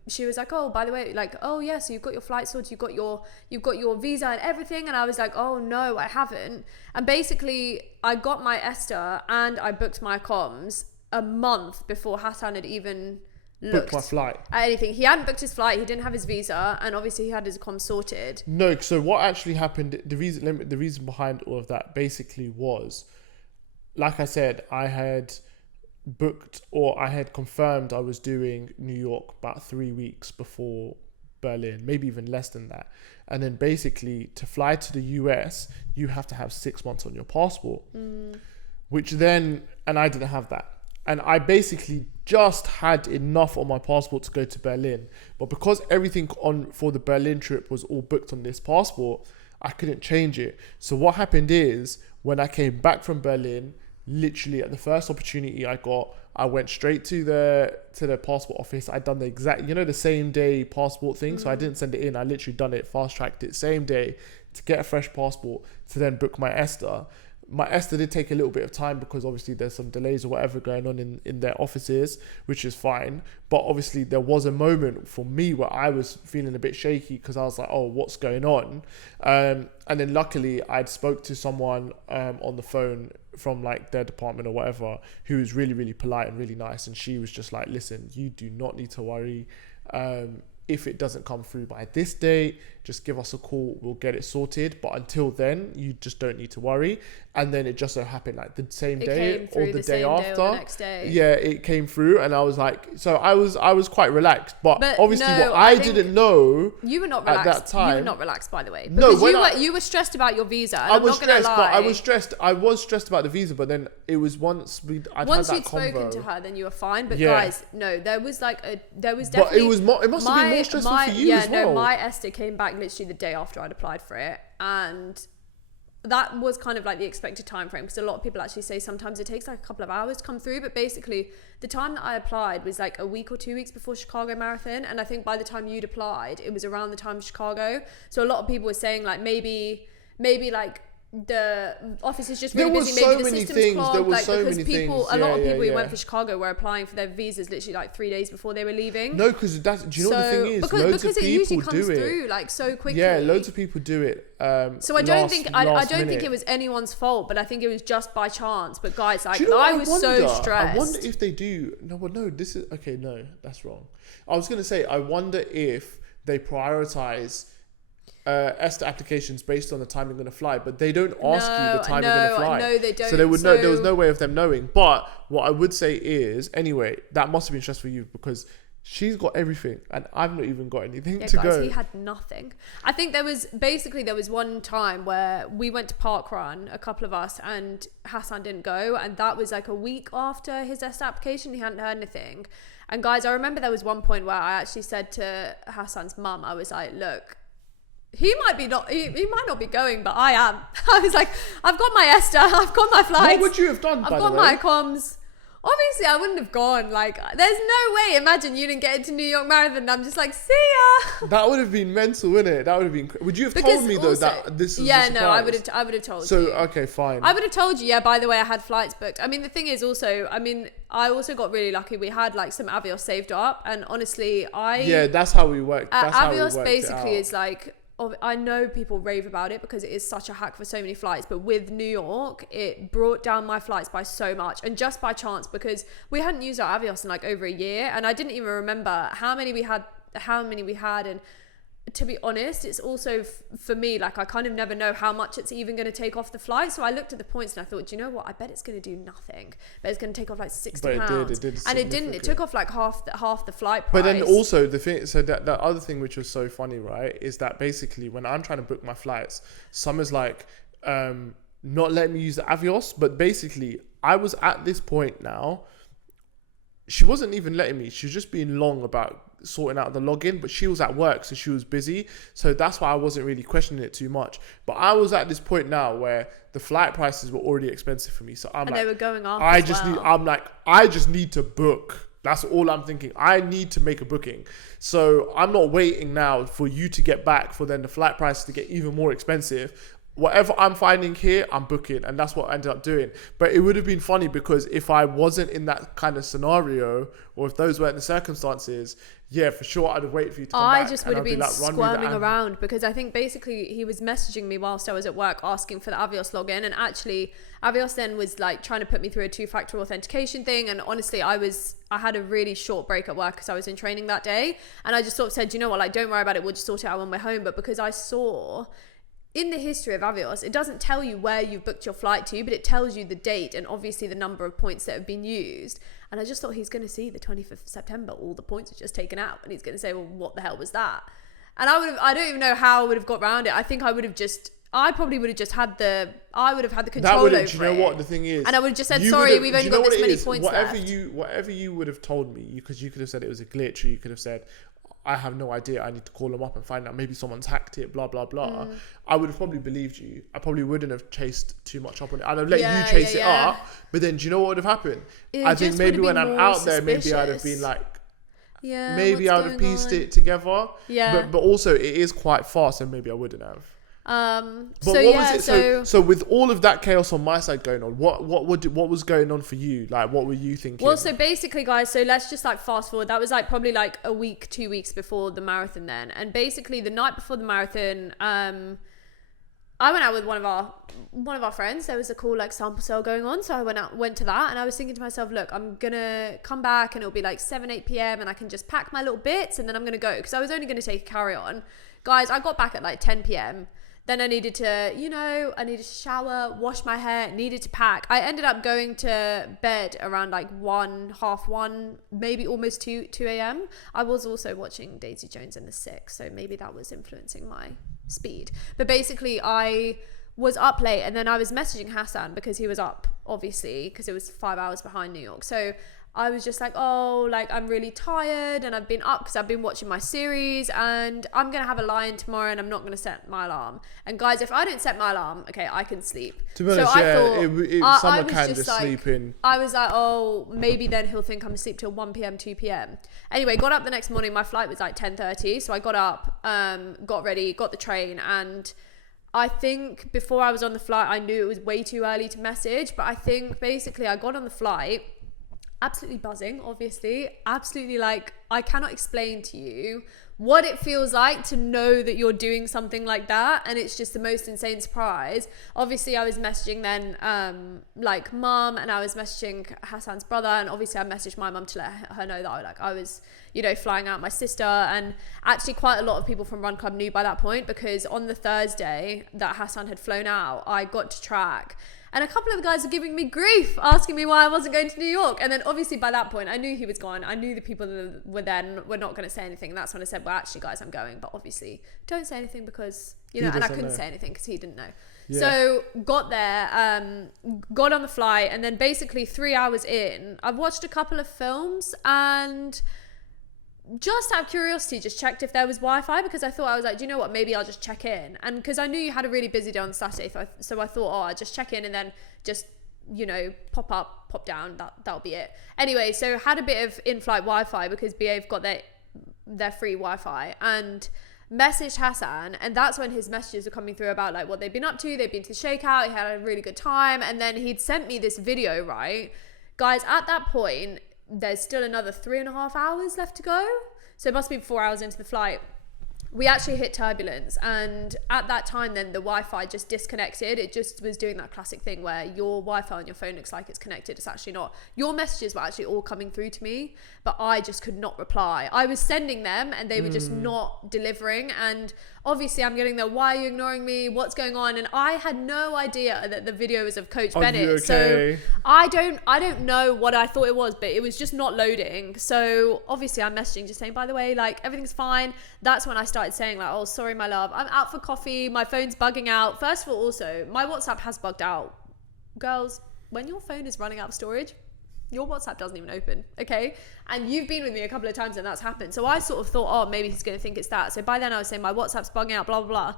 She was like, oh, by the way, like, oh yeah, so you've got your flight sorted, you've got your visa and everything. And I was like, oh no, I haven't. And basically I got my Esther and I booked my comms a month before Hassan had even looked my flight. at anything. He hadn't booked his flight. He didn't have his visa, and obviously he had his comms sorted. No, so what actually happened? The reason behind all of that basically was, like I said, I had booked or I had confirmed I was doing New York about 3 weeks before Berlin, maybe even less than that. And then basically to fly to the US, you have to have 6 months on your passport, which then, and I didn't have that. And I basically just had enough on my passport to go to Berlin. But because everything on for the Berlin trip was all booked on this passport, I couldn't change it. So what happened is when I came back from Berlin, literally at the first opportunity I got, I went straight to the passport office. I'd done the exact, the same day passport thing. So I didn't send it in. I literally done it, fast tracked it same day to get a fresh passport to then book my ESTA. My ESTA did take a little bit of time because obviously there's some delays or whatever going on in their offices, which is fine. But obviously there was a moment for me where I was feeling a bit shaky because I was like, oh, what's going on? And then luckily I'd spoke to someone on the phone from like their department or whatever, who was really, really polite and really nice. And she was just like, listen, you do not need to worry. If it doesn't come through by this date, just give us a call, we'll get it sorted. But until then, you just don't need to worry. And then it just so happened like the same day or the day after. Or the next day. Yeah, it came through and I was like, so I was quite relaxed. But obviously what I didn't know, you were not relaxed at that time. You were not relaxed, by the way. Because you were stressed about your visa. And I was stressed, but I was stressed about the visa, but then it was once you'd spoken to her, then you were fine. But guys, no, there was definitely. But it must have been more stressful for you as well. No, my ESTA came back literally the day after I'd applied for it, and that was kind of like the expected time frame, because a lot of people actually say sometimes it takes like a couple of hours to come through, but basically the time that I applied was like a week or 2 weeks before Chicago Marathon, and I think by the time you'd applied it was around the time of Chicago. So a lot of people were saying like maybe like the office is just really busy, maybe the system's clogged, like, because a lot of people who went for Chicago were applying for their visas literally like 3 days before they were leaving. No, because do you know what the thing is? Because it usually comes through like so quickly. Yeah, loads of people do it. So I don't think it was anyone's fault, but I think it was just by chance. But guys, like, I was so stressed. I wonder if they do. No, this is okay. No, that's wrong. I was gonna say, I wonder if they prioritize ESTA applications based on the time you're going to fly, but they don't ask you the time you're going to fly. No, they don't. So they would know. There was no way of them knowing. But what I would say is, anyway, that must have been stressful for you because she's got everything and I've not even got anything to go. He had nothing. I think there was one time where we went to Park Run, a couple of us, and Hassan didn't go, and that was like a week after his ESTA application. He hadn't heard anything. And guys, I remember there was one point where I actually said to Hassan's mum, I was like, look, he might not be going, but I am. I was like, I've got my ESTA, I've got my flights. What would you have done, I've got my comms. Obviously, I wouldn't have gone. Like, there's no way. Imagine you didn't get into New York Marathon and I'm just like, see ya. That would have been mental, wouldn't it? That would have been... Would you have told me, though, that this is a surprise? No, I would have told you. So, okay, fine. I would have told you, by the way, I had flights booked. I mean, the thing is also, I also got really lucky. We had, like, some Avios saved up. And honestly, Yeah, that's how we worked. That's how we worked Avios basically is like... I know people rave about it because it is such a hack for so many flights, but with New York, it brought down my flights by so much, and just by chance, because we hadn't used our Avios in like over a year, and I didn't even remember how many we had, and to be honest, it's also for me, like, I kind of never know how much it's even going to take off the flight. So I looked at the points and I thought, do you know what? I bet it's going to do nothing. But it's going to take off like 60 pounds. And it didn't. It took off like half the flight price. But then also the thing, so that other thing which was so funny, right, is that basically when I'm trying to book my flights, Summer's like, not letting me use the Avios. But basically, I was at this point now. She wasn't even letting me. She was just being long about sorting out the login, but she was at work, so she was busy. So that's why I wasn't really questioning it too much. But I was at this point now where the flight prices were already expensive for me. So they were going up. I just need to book. That's all I'm thinking. I need to make a booking. So I'm not waiting now for you to get back for then the flight prices to get even more expensive. whatever I'm finding here, I'm booking. And that's what I ended up doing. But it would have been funny because if I wasn't in that kind of scenario, or if those weren't the circumstances, yeah, for sure, I'd have waited for you to come back. I just would have been squirming around because I think basically he was messaging me whilst I was at work asking for the Avios login. And actually, Avios then was like trying to put me through a 2-factor authentication thing. And honestly, I had a really short break at work because I was in training that day. And I just sort of said, you know what, like, don't worry about it. We'll just sort it out when we're home. But because I saw in the history of Avios, it doesn't tell you where you've booked your flight to, but it tells you the date and obviously the number of points that have been used. And I just thought he's going to see the 25th of September, all the points are just taken out. And he's going to say, well, what the hell was that? And I don't even know how I would have got around it. I think I would have just, I probably would have just had the control over it. Do you know what the thing is? And I would have just said, sorry, we've only got this many points left. Whatever you would have told me, because you could have said it was a glitch, or you could have said, I have no idea, I need to call them up and find out, maybe someone's hacked it, blah, blah, blah. I would have probably believed you. I probably wouldn't have chased too much up on it. I'd have let you chase it up, but then do you know what would have happened? I think maybe when I'm out there, maybe I'd have been like, maybe I would have pieced it together. Yeah. But also it is quite fast, and maybe I wouldn't have. So with all of that chaos on my side going on, what was going on for you? Like, what were you thinking? Well, so basically, guys, so let's just like fast forward. That was like probably like a week, 2 weeks before the marathon then. And basically the night before the marathon, I went out with one of our friends. There was a cool like sample sale going on. So I went to that, and I was thinking to myself, look, I'm gonna come back and it'll be like 7-8 p.m. and I can just pack my little bits and then I'm gonna go, because I was only gonna take a carry-on. Guys, I got back at like 10 p.m. Then I needed to shower, wash my hair, needed to pack. I ended up going to bed around like 1:30, maybe almost 2 a.m. I was also watching Daisy Jones and the Six, so maybe that was influencing my speed. But basically, I was up late, and then I was messaging Hassan because he was up, obviously, because it was 5 hours behind New York. So I was just like, oh, like, I'm really tired and I've been up because I've been watching my series, and I'm going to have a lie-in tomorrow and I'm not going to set my alarm. And guys, if I don't set my alarm, okay, I can sleep. To be honest, someone can just sleep in. I was like, oh, maybe then he'll think I'm asleep till 1 p.m, 2 p.m. Anyway, got up the next morning. My flight was like 10:30. So I got up, got ready, got the train, and I think before I was on the flight, I knew it was way too early to message. But I think basically I got on the flight, absolutely buzzing, obviously, absolutely, like, I cannot explain to you what it feels like to know that you're doing something like that, and it's just the most insane surprise. Obviously I was messaging then like mum, and I was messaging Hassan's brother, and obviously I messaged my mum to let her know that I was flying out my sister. And actually quite a lot of people from Run Club knew by that point, because on the Thursday that Hassan had flown out, I got to track, and a couple of the guys were giving me grief, asking me why I wasn't going to New York. And then obviously by that point, I knew he was gone. I knew the people that were there were not going to say anything. And that's when I said, well, actually, guys, I'm going. But obviously, don't say anything because, and I couldn't say anything because he didn't know. Yeah. So got there, got on the flight. And then basically 3 hours in, I've watched a couple of films, and just out of curiosity, just checked if there was Wi-Fi, because I thought, I was like, do you know what, maybe I'll just check in. And because I knew you had a really busy day on Saturday, so I thought, I'll just check in and then just, pop up, pop down, that'll be it. Anyway, so had a bit of in-flight Wi-Fi because BA have got their free Wi-Fi, and messaged Hassan, and that's when his messages were coming through about like what they'd been up to. They'd been to the shakeout, he had a really good time, and then he'd sent me this video, right? Guys, at that point, there's still another 3.5 hours left to go. So it must be 4 hours into the flight. We actually hit turbulence, and at that time then the Wi-Fi just disconnected. It just was doing that classic thing where your Wi-Fi on your phone looks like it's connected. It's actually not. Your messages were actually all coming through to me, but I just could not reply. I was sending them and they were just not delivering, and obviously I'm getting there, why are you ignoring me? What's going on? And I had no idea that the video was of Coach Bennett. You okay? So I don't know what I thought it was, but it was just not loading. So obviously I'm messaging just saying, by the way, like, everything's fine. That's when I started saying like, oh, sorry, my love, I'm out for coffee. My phone's bugging out. First of all, also, my WhatsApp has bugged out. Girls, when your phone is running out of storage, your WhatsApp doesn't even open, okay? And you've been with me a couple of times and that's happened. So I sort of thought, oh, maybe he's going to think it's that. So by then I was saying my WhatsApp's bugging out, blah, blah, blah.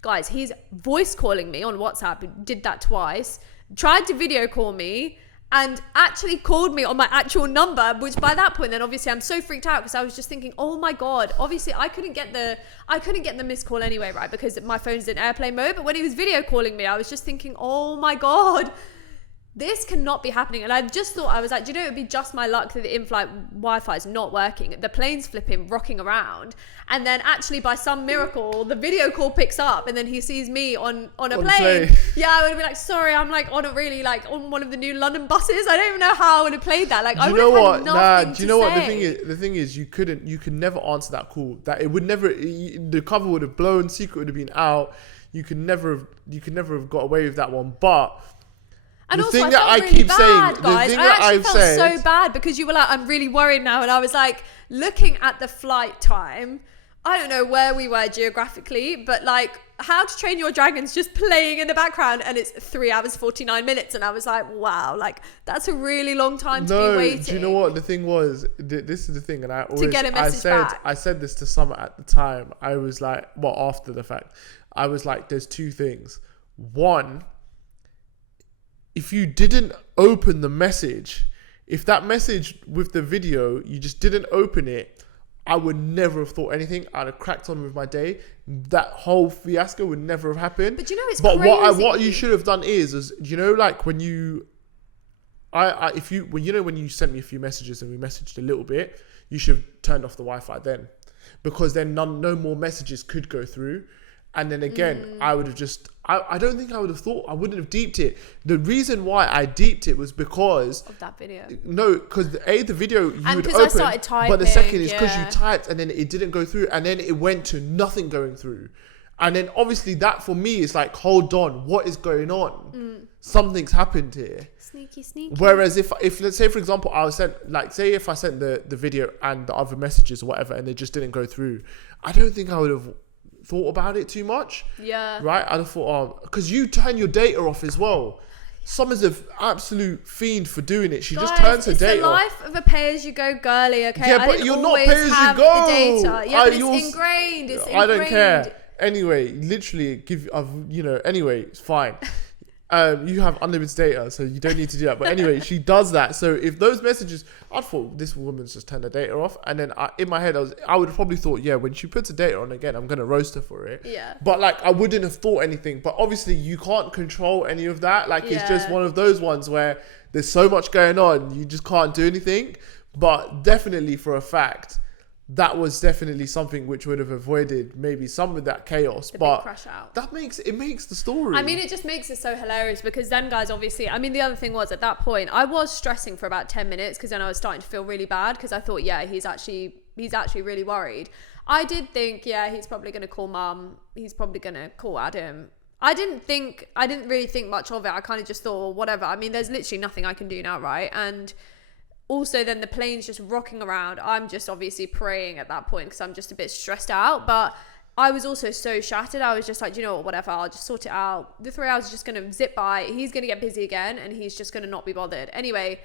Guys, he's voice calling me on WhatsApp, did that twice, tried to video call me, and actually called me on my actual number, which by that point then obviously I'm so freaked out because I was just thinking, oh my God, obviously I couldn't get the missed call anyway, right? Because my phone's in airplane mode. But when he was video calling me, I was just thinking, oh my God, this cannot be happening. And I just thought, I was like, do you know, it would be just my luck that the in-flight Wi-Fi is not working. The plane's flipping, rocking around. And then actually by some miracle, the video call picks up and then he sees me on a plane. Yeah, I would have been like, sorry, I'm like on a really like on one of the new London buses. I don't even know how I would have played that. Like, I would have had nothing do you know what the thing is? You could never answer that call. That it would never. The cover would have blown. Secret would have been out. You could never have got away with that one. But and the also, thing that I keep saying, guys, the thing I that actually I've felt said, so bad because you were like, I'm really worried now. And I was like, looking at the flight time, I don't know where we were geographically, but like How to Train Your Dragon's just playing in the background and it's 3 hours, 49 minutes. And I was like, wow, like that's a really long time to be waiting. Do you know what the thing was? This is the thing. And I always, to get a message back. I said this to Summer at the time. I was like, well, after the fact, I was like, there's two things. One, if you didn't open the message, if that message with the video, you just didn't open it, I would never have thought anything. I'd have cracked on with my day. That whole fiasco would never have happened. But you know, it's crazy. But what you should have done is you know, like when you, when you sent me a few messages and we messaged a little bit, you should have turned off the Wi-Fi then, because then no more messages could go through. And then again, I would have just, I don't think I would have thought, I wouldn't have deeped it. The reason why I deeped it was because of that video. No, because the video you and would open, I started typing, but the second is because you typed and then it didn't go through, and then it went to nothing going through. And then obviously that for me is like, hold on, what is going on? Something's happened here. Sneaky. Whereas if let's say, for example, if I sent the video and the other messages or whatever and they just didn't go through, I don't think I would have thought about it too much. Yeah. Right? I'd have thought, because you turn your data off as well. Summer's an absolute fiend for doing it. She just turns her data off. It's the life of a pay-as-you-go girly, okay? Yeah, but you're not pay-as-you-go. The data. Yeah, but it's ingrained. I don't care. Anyway, literally, anyway, it's fine. You have unlimited data, so you don't need to do that. But anyway, she does that. So if those messages, I thought this woman's just turned her data off. And then in my head, I would have probably thought, yeah, when she puts her data on again, I'm going to roast her for it. Yeah. But like, I wouldn't have thought anything. But obviously, you can't control any of that. Like, it's just one of those ones where there's so much going on, you just can't do anything. But definitely for a fact, that was definitely something which would have avoided maybe some of that chaos. But big crash out. That makes the story. I mean, it just makes it so hilarious because then, guys, obviously, I mean, the other thing was at that point, I was stressing for about 10 minutes because then I was starting to feel really bad because I thought, yeah, he's actually really worried. I did think, yeah, he's probably going to call mum. He's probably going to call Adam. I didn't really think much of it. I kind of just thought, well, whatever. I mean, there's literally nothing I can do now, right? And also then the plane's just rocking around. I'm just obviously praying at that point because I'm just a bit stressed out. But I was also so shattered. I was just like, you know what, whatever, I'll just sort it out. The 3 hours is just going to zip by. He's going to get busy again and he's just going to not be bothered. Anyway,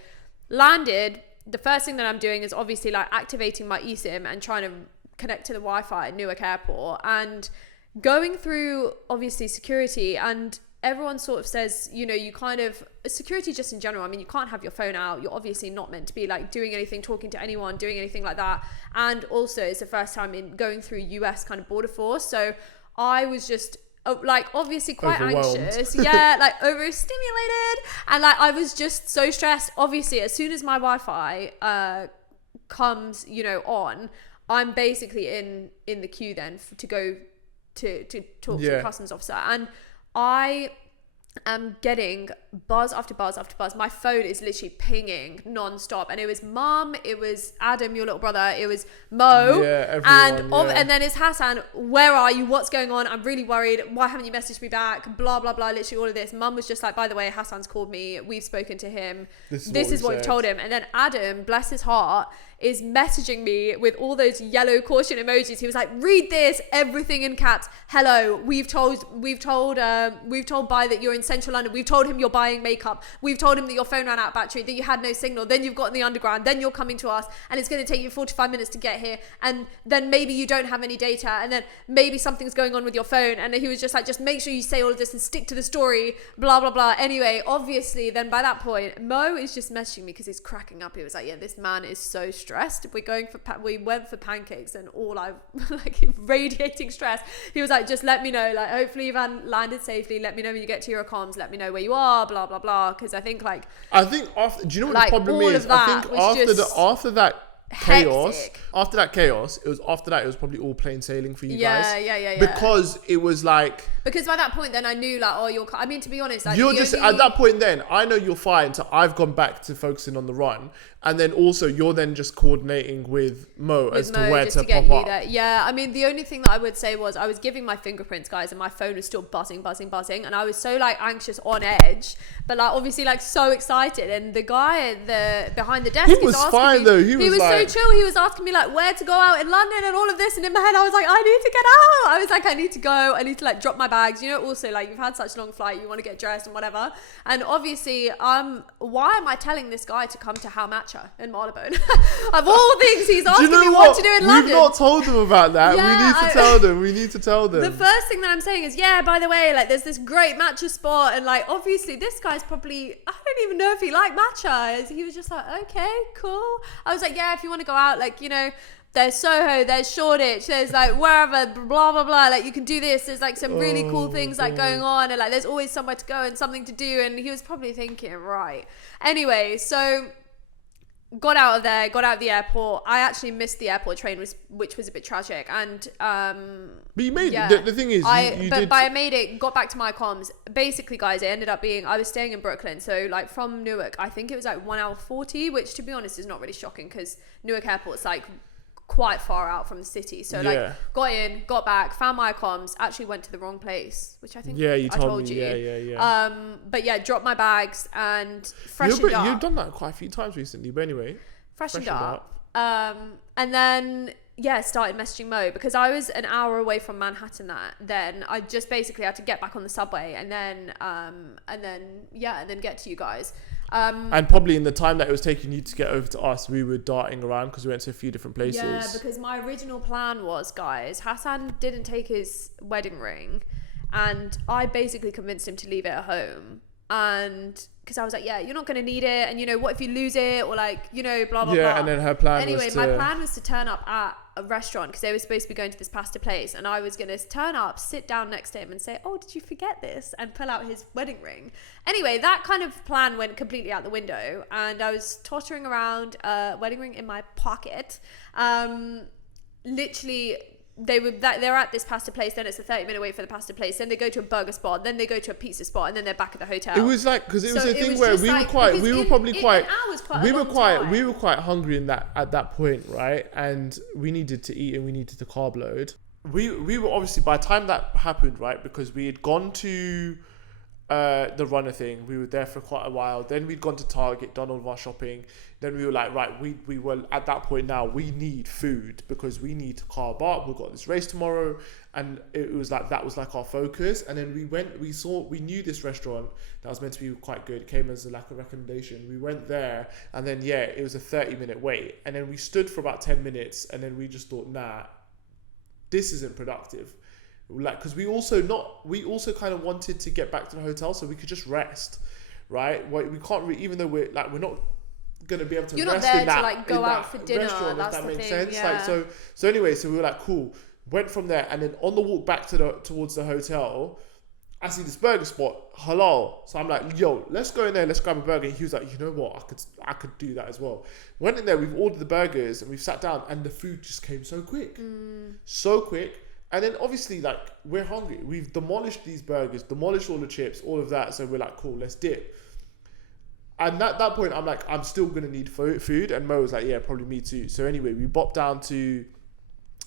landed. The first thing that I'm doing is obviously like activating my eSIM and trying to connect to the Wi-Fi at Newark Airport and going through obviously security. And everyone sort of says, you know, you kind of, security just in general, I mean, you can't have your phone out. You're obviously not meant to be like doing anything, talking to anyone, doing anything like that. And also it's the first time in going through US kind of border force. So I was just like obviously quite anxious. Yeah, like overstimulated. And like I was just so stressed. Obviously, as soon as my Wi-Fi comes, you know, on, I'm basically in the queue then to go to talk to the customs officer. And I am getting buzz after buzz after buzz. My phone is literally pinging non-stop. And it was Mum, it was Adam, your little brother, it was Mo. Yeah, everyone, and then it's Hassan. Where are you? What's going on? I'm really worried. Why haven't you messaged me back? Blah, blah, blah. Literally all of this. Mum was just like, by the way, Hassan's called me. We've spoken to him. This is what we've told him. And then Adam, bless his heart, is messaging me with all those yellow caution emojis. He was like, read this, everything in caps. Hello, we've told Bai that you're in central London. We've told him you're buying makeup. We've told him that your phone ran out of battery, that you had no signal. Then you've got in the underground. Then you're coming to us, and it's going to take you 45 minutes to get here. And then maybe you don't have any data, and then maybe something's going on with your phone. And he was just like, just make sure you say all of this and stick to the story, blah, blah, blah. Anyway, obviously, then by that point, Mo is just messaging me because he's cracking up. He was like, yeah, this man is so stressed. We went for pancakes, and all I like radiating stress. He was like, just let me know, like, hopefully you've landed safely. Let me know when you get to your comms. Let me know where you are, blah, blah, blah. Because I think after, do you know what the problem is? I think after that chaos, it was probably all plain sailing for you guys. Yeah. Because it was like, because by that point then I knew like, oh, I mean, to be honest, like, at that point then I know you're fine, so I've gone back to focusing on the run, and then also you're then just coordinating with Mo as to where to pop up. Yeah, I mean, the only thing that I would say was I was giving my fingerprints, guys, and my phone was still buzzing, and I was so like anxious, on edge, but like obviously like so excited. And the guy behind the desk, he was fine though. He was like, so chill. He was asking me like where to go out in London and all of this, and in my head I was like, I need to get out. I was like, I need to go. I need to like drop my bags. You know, also like you've had such a long flight, you want to get dressed and whatever. And obviously, why am I telling this guy to come to How Matcha in Marylebone? Of all things, he's asking me what to do in London. We've not told them about that. Yeah, we need to tell them. The first thing that I'm saying is, yeah, by the way, like there's this great matcha spot, and like obviously this guy's probably, I don't even know if he liked matcha. He was just like, okay, cool. I was like, yeah, if you want to go out, like, you know, there's Soho, there's Shoreditch, there's like wherever, blah, blah, blah. Like you can do this. There's like some really cool things like going on, and like there's always somewhere to go and something to do. And he was probably thinking, right. Anyway, so got out of the airport. I actually missed the airport train, which was a bit tragic. And but you made it. The thing is, but I made it. Got back to my comms. Basically, guys, it ended up being, I was staying in Brooklyn, so like from Newark, I think it was like 1 hour 40, which to be honest is not really shocking because Newark Airport's like quite far out from the city. So like got in, got back, found my comms, actually went to the wrong place, which I think I told you. Yeah. But yeah, dropped my bags and freshened up. You've done that quite a few times recently, but anyway. Freshened up. And then started messaging Mo because I was an hour away from Manhattan. Then I just basically had to get back on the subway and then get to you guys. And probably in the time that it was taking you to get over to us, we were darting around because we went to a few different places. Yeah, because my original plan was, guys, Hassan didn't take his wedding ring, and I basically convinced him to leave it at home. And because I was like, yeah, you're not going to need it, and you know, what if you lose it, or like, you know, blah blah blah. Yeah, and then her plan. Anyway, my plan was to turn up at a restaurant because they were supposed to be going to this pasta place, and I was going to turn up, sit down next to him, and say, "Oh, did you forget this?" and pull out his wedding ring. Anyway, that kind of plan went completely out the window, and I was tottering around, wedding ring in my pocket, literally. They're at this pasta place, then it's a 30-minute wait for the pasta place, then they go to a burger spot, then they go to a pizza spot, and then they're back at the hotel. It was like, because it was a thing where we were quite hungry at that point, right? And we needed to eat and we needed to carb load. We were obviously, by the time that happened, right, because we had gone to the runner thing, we were there for quite a while, then we'd gone to Target, done all of our shopping, then we were like, right, we were at that point now, we need food because we need to carb up, we've got this race tomorrow, and it was like, that was like our focus. And then we knew this restaurant that was meant to be quite good, it came as a recommendation, we went there, and then it was a 30-minute wait, and then we stood for about 10 minutes, and then we just thought, nah, this isn't productive. Like, because we also kind of wanted to get back to the hotel so we could just rest, right? We can't even though we're not going to be able to You're rest not there in that, to like go out for dinner. That's if that the makes thing. sense. Yeah. Like so anyway, so we were like, cool. Went from there, and then on the walk back towards the hotel, I see this burger spot, halal. So I'm like, yo, let's go in there, let's grab a burger. And he was like, you know what, I could do that as well. Went in there, we've ordered the burgers, and we've sat down, and the food just came so quick, so quick. And then obviously, like, we're hungry. We've demolished these burgers, demolished all the chips, all of that. So we're like, cool, let's dip. And at that point, I'm like, I'm still going to need food. And Mo was like, yeah, probably me too. So anyway, we bopped down to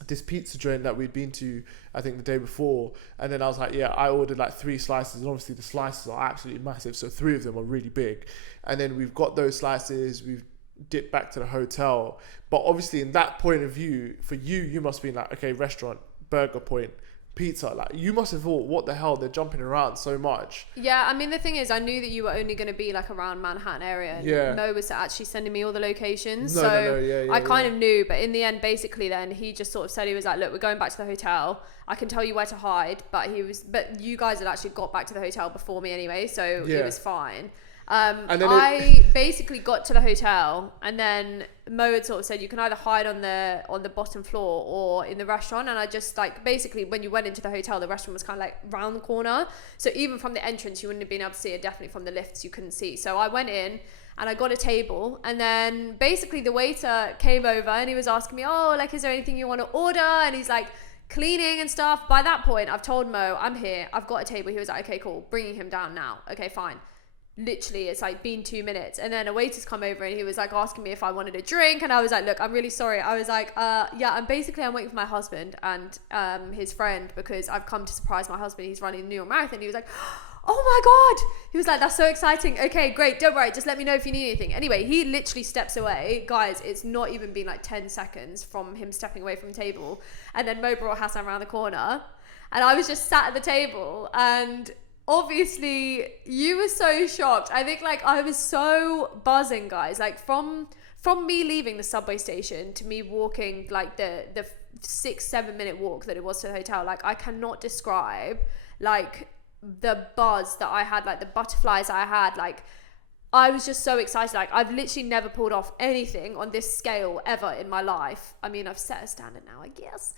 this pizza joint that we'd been to, I think, the day before. And then I was like, yeah, I ordered like 3 slices. And obviously the slices are absolutely massive. So 3 of them are really big. And then we've got those slices. We've dipped back to the hotel. But obviously in that point of view, for you must be like, okay, restaurant, burger point, pizza. Like, you must have thought, what the hell? They're jumping around so much. Yeah, I mean, the thing is, I knew that you were only going to be like around Manhattan area. And Yeah. Mo was actually sending me all the locations. No, so no, yeah, I kind of knew, but in the end, basically then he just sort of said, he was like, look, we're going back to the hotel. I can tell you where to hide, but you guys had actually got back to the hotel before me anyway, so it was fine. And then I basically got to the hotel, and then Mo had sort of said you can either hide on the bottom floor or in the restaurant. And I just like, basically when you went into the hotel, the restaurant was kind of like round the corner, so even from the entrance you wouldn't have been able to see it. Definitely from the lifts you couldn't see. So I went in and I got a table, and then basically the waiter came over and he was asking me, oh, like, is there anything you want to order? And he's like cleaning and stuff. By that point I've told Mo, I'm here, I've got a table. He was like, okay, cool, bringing him down now. Okay, fine. Literally, it's like been 2 minutes, and then a waiter's come over and he was like asking me if I wanted a drink, and I was like, look, I'm really sorry. I was like, yeah, I'm waiting for my husband and his friend, because I've come to surprise my husband. He's running the New York Marathon. He was like, oh my god, he was like, that's so exciting. Okay, great, don't worry, just let me know if you need anything. Anyway, he literally steps away, guys. It's not even been like 10 seconds from him stepping away from the table, and then Mo brought Hassan around the corner, and I was just sat at the table, and obviously you were so shocked. I think like I was so buzzing, guys, like from me leaving the subway station to me walking like the 6-7 minute walk that it was to the hotel. Like, I cannot describe like the buzz that I had, like the butterflies I had. Like, I was just so excited. Like, I've literally never pulled off anything on this scale ever in my life. I mean, I've set a standard now, I guess.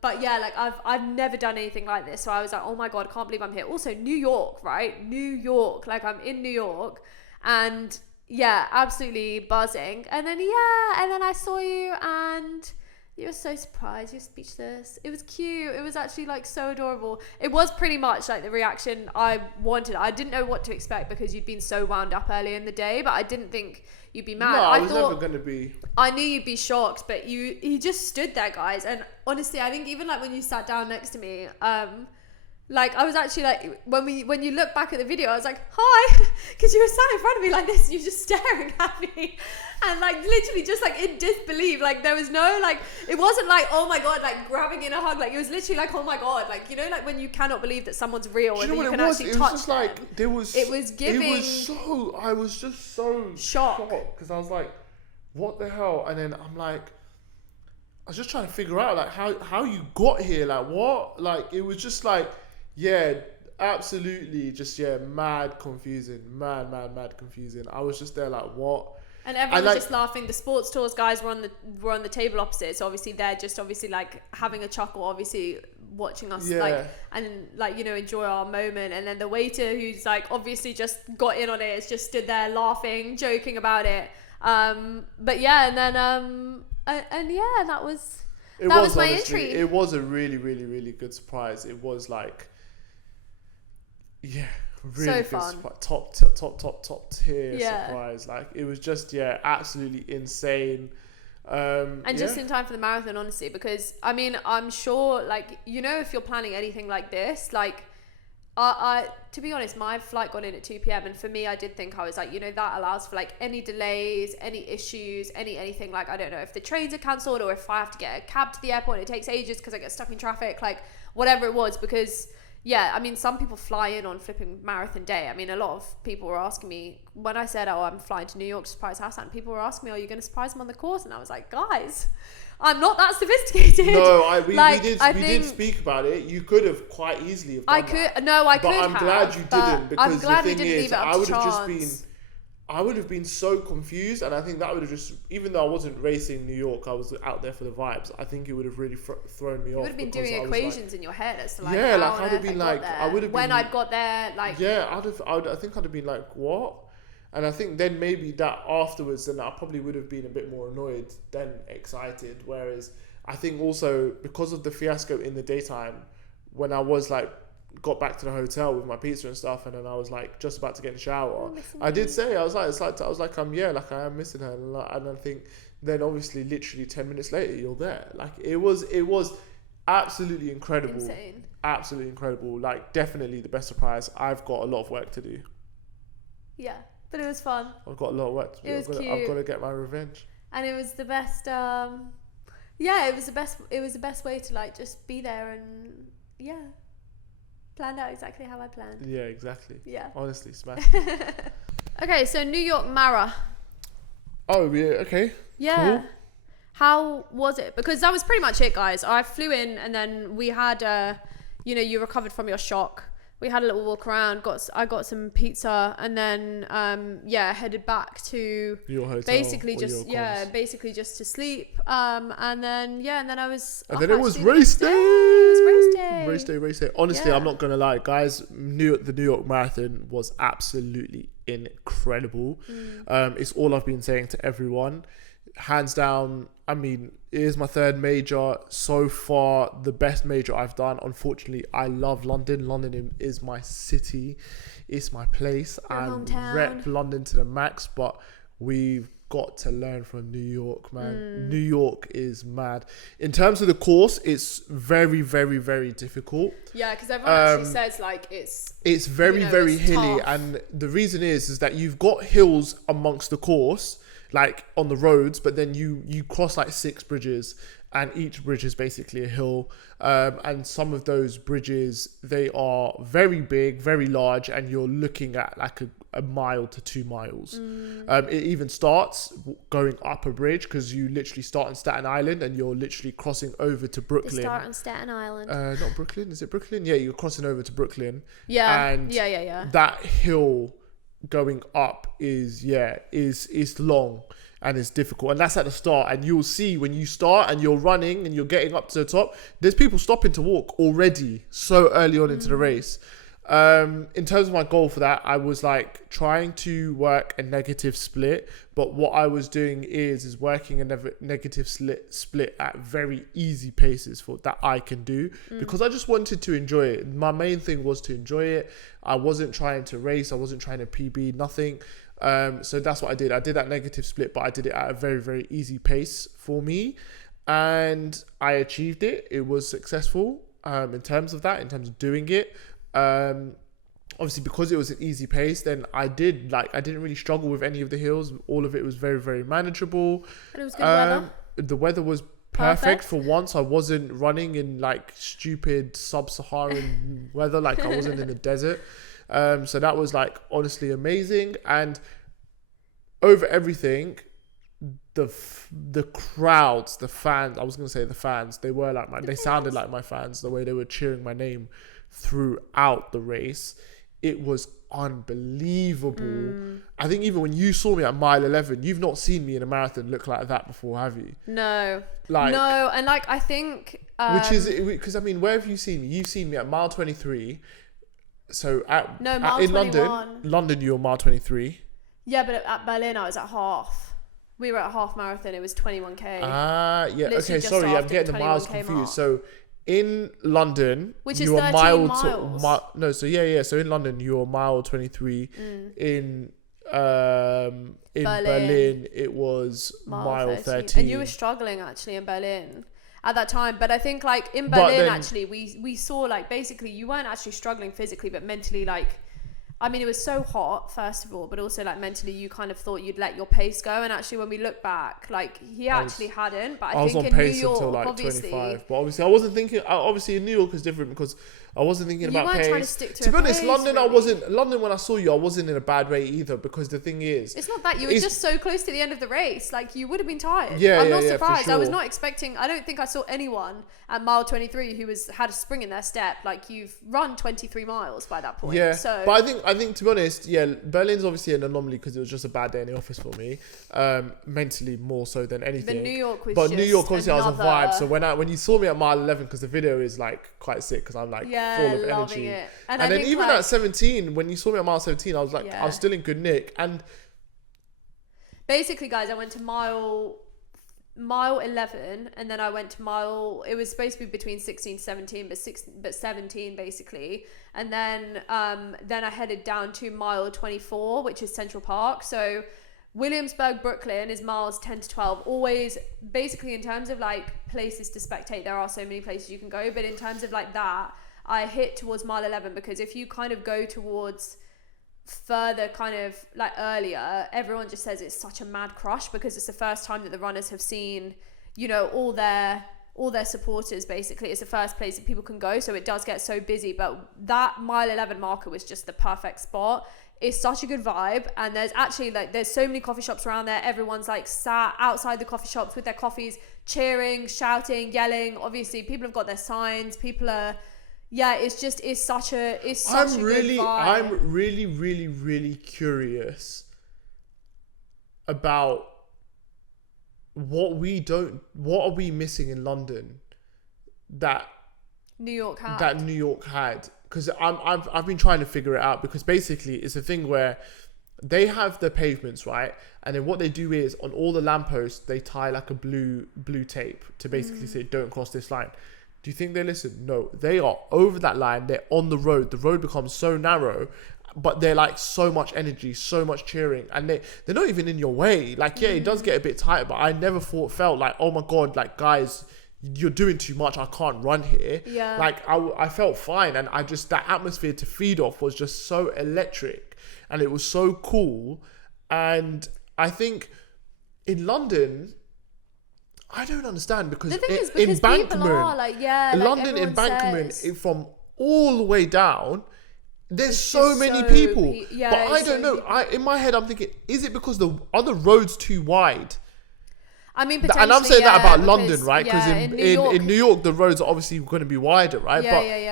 But yeah, like I've never done anything like this. So I was like, oh my God, I can't believe I'm here. Also, New York, right? New York. Like, I'm in New York, and yeah, absolutely buzzing. And then I saw you, and you were so surprised. You were speechless. It was cute. It was actually like so adorable. It was pretty much like the reaction I wanted. I didn't know what to expect because you'd been so wound up earlier in the day, but I didn't think you'd be mad. No, I was thought, never going to be. I knew you'd be shocked, but he just stood there, guys. And honestly, I think even like when you sat down next to me, like I was actually like, when you look back at the video, I was like, hi, because you were sat in front of me like this, and you were just staring at me, and like literally just like in disbelief. Like, there was no like, it wasn't like, oh my God, like grabbing in a hug. Like, it was literally like, oh my God, like, you know, like when you cannot believe that someone's real and you can actually touch them. It was just like, it was giving. I was just so shocked because I was like, what the hell? And then I'm like, I was just trying to figure out like how you got here, like what, like it was just like, yeah, absolutely, just mad confusing, mad confusing. I was just there like, what? And everyone was just laughing. The sports tours guys were on the table opposite, so obviously they're just obviously like having a chuckle, obviously watching us like, and like, you know, enjoy our moment. And then the waiter, who's like obviously just got in on it, has just stood there laughing, joking about it. But yeah, and then and yeah, that was my entry. It was a really, really, really good surprise. It was like, yeah, really so good fun. Top tier surprise. Like, it was just absolutely insane. And just in time for the marathon, honestly, because I mean, I'm sure, like, you know, if you're planning anything like this, like, I to be honest, my flight got in at 2 p.m. and for me, I did think, I was like, you know, that allows for like any delays, any issues, anything. Like, I don't know if the trains are cancelled or if I have to get a cab to the airport and it takes ages because I get stuck in traffic, like whatever it was. Because yeah, I mean, some people fly in on flipping marathon day. I mean, a lot of people were asking me when I said, oh, I'm flying to New York to surprise Hassan. People were asking me, are you going to surprise him on the course? And I was like, guys, I'm not that sophisticated. No, we did speak about it. You could have quite easily have done that. But I'm glad you didn't, because the thing is, I would have been so confused, and I think that would have just, even though I wasn't racing New York, I was out there for the vibes. I think it would have really thrown me off. You would have been doing equations in your head as to like, I'd have been like, when I got there, like, I think I'd have been like, what? And I think then maybe that afterwards, then I probably would have been a bit more annoyed than excited. Whereas I think also because of the fiasco in the daytime, when I was like, got back to the hotel with my pizza and stuff, and then I was like just about to get in the shower, I did say, I was like, I am missing her. And I think then obviously literally 10 minutes later, you're there. Like, it was absolutely incredible. Insane. Absolutely incredible. Like, definitely the best surprise. I've got a lot of work to do. Yeah. But it was fun. I've got a lot of work to do. It was cute. I've got to get my revenge. And it was the best yeah, it was the best way to like just be there and yeah, planned out exactly how I planned. Yeah, exactly. Yeah. Honestly, smash. Okay, so New York Mara. Oh, yeah, okay. Yeah. Cool. How was it? Because that was pretty much it, guys. I flew in and then we had, you recovered from your shock. We had a little walk around. I got some pizza and then, headed back to Your hotel. basically just to sleep. And then I was. And then it was race day. It was Race day. Honestly, I'm not gonna lie, guys. The New York Marathon was absolutely incredible. It's all I've been saying to everyone. Hands down, I mean, it is my third major. So far, the best major I've done. Unfortunately, I love London. London is my city. It's my place. I rep London to the max, but we've got to learn from New York, man. New York is mad. In terms of the course, it's very, very, very difficult. Yeah, because everyone actually says like it's very, very hilly. Tough. And the reason is that you've got hills amongst the course, like on the roads, but then you cross like 6 bridges and each bridge is basically a hill, and some of those bridges, they are very big, very large, and you're looking at like a mile to 2 miles. It even starts going up a bridge because you literally start on Staten Island and you're literally crossing over to Brooklyn. They start on Staten Island. Not Brooklyn, is it Brooklyn? Yeah, you're crossing over to Brooklyn. Yeah, and yeah. That hill going up is long and it's difficult, and that's at the start. And you'll see when you start and you're running and you're getting up to the top, there's people stopping to walk already so early on into the race. In terms of my goal for that, I was like trying to work a negative split, but what I was doing is working a negative split at very easy paces for that I can do, because I just wanted to enjoy it. My main thing was to enjoy it. I wasn't trying to race. I wasn't trying to PB, nothing. So that's what I did. I did that negative split, but I did it at a very, very easy pace for me, and I achieved it. It was successful in terms of doing it. Obviously, because it was an easy pace, then I didn't really struggle with any of the hills. All of it was very, very manageable. And it was good weather. The weather was perfect for once. I wasn't running in like stupid sub-Saharan weather, like I wasn't in the desert. So that was like honestly amazing. And over everything, the crowds, the fans, I was going to say the fans, they were like they sounded like my fans, the way they were cheering my name throughout the race. It was unbelievable. I think even when you saw me at mile 11, you've not seen me in a marathon look like that before, have you? No, and like I think which is because I mean, where have you seen me? You've seen me at mile 23. So in 21. London you were mile 23. Yeah, but at Berlin I was at half. We were at half marathon. It was 21k. Yeah. Literally okay, sorry, I'm getting the miles confused. Mark. So in London, which is 13 miles. So in London, you were mile 23. In Berlin, it was mile 13. And you were struggling actually in Berlin at that time. But I think like in Berlin, actually, we saw like basically you weren't actually struggling physically, but mentally, like, I mean, it was so hot, first of all, but also like mentally, you kind of thought you'd let your pace go. And actually, when we look back, like he actually hadn't. But I think in New York, until like obviously, 25. But obviously, I wasn't thinking. Obviously, in New York is different because I wasn't thinking about pace. You weren't trying to stick to be honest, London, really. I wasn't. London, when I saw you, I wasn't in a bad way either. Because the thing is, it's not that you were just so close to the end of the race. Like you would have been tired. Yeah, I'm not surprised. Sure. I was not expecting. I don't think I saw anyone at mile 23 who had a spring in their step. Like you've run 23 miles by that point. Yeah. So, but I think to be honest, yeah, Berlin's obviously an anomaly because it was just a bad day in the office for me, mentally more so than anything. But New York was. But New York, obviously, I was a vibe. So when you saw me at mile 11, because the video is like quite sick, because I'm like full of energy. It. And then even at 17, when you saw me at mile 17, I was like, I was still in good nick. And basically, guys, I went to mile 11, and then I went to it was supposed to be between 16 to 17, but 17 basically. And then I headed down to mile 24, which is Central Park. So Williamsburg, Brooklyn is miles 10 to 12. Always, basically, in terms of like places to spectate, there are so many places you can go. But in terms of like that, I hit towards mile 11, because if you kind of go towards further kind of like earlier, everyone just says it's such a mad crush, because it's the first time that the runners have seen, you know, all their supporters. Basically, it's the first place that people can go, so it does get so busy. But that mile 11 marker was just the perfect spot. It's such a good vibe, and there's actually like there's so many coffee shops around there. Everyone's like sat outside the coffee shops with their coffees, cheering, shouting, yelling. Obviously, people have got their signs. People are, it's such a good vibe. I'm really curious about what are we missing in London that New York had. Because I've been trying to figure it out, because basically it's a thing where they have the pavements, right? And then what they do is on all the lampposts they tie like a blue tape to basically say don't cross this line. Do you think they listen? No, they are over that line. They're on the road. The road becomes so narrow, but they're like so much energy, so much cheering, and they're not even in your way. Like, it does get a bit tight, but I never felt like, oh my God, like, guys, you're doing too much, I can't run here. Like, I felt fine, and that atmosphere to feed off was just so electric, and it was so cool. And I think in London, I don't understand, because the thing is, because people are like, London embankment, from all the way down, there's so many people. But I don't know. In my head, I'm thinking, is it because the other road's too wide? I mean, potentially, and I'm saying that about London, right? Because in New York, the roads are obviously going to be wider, right?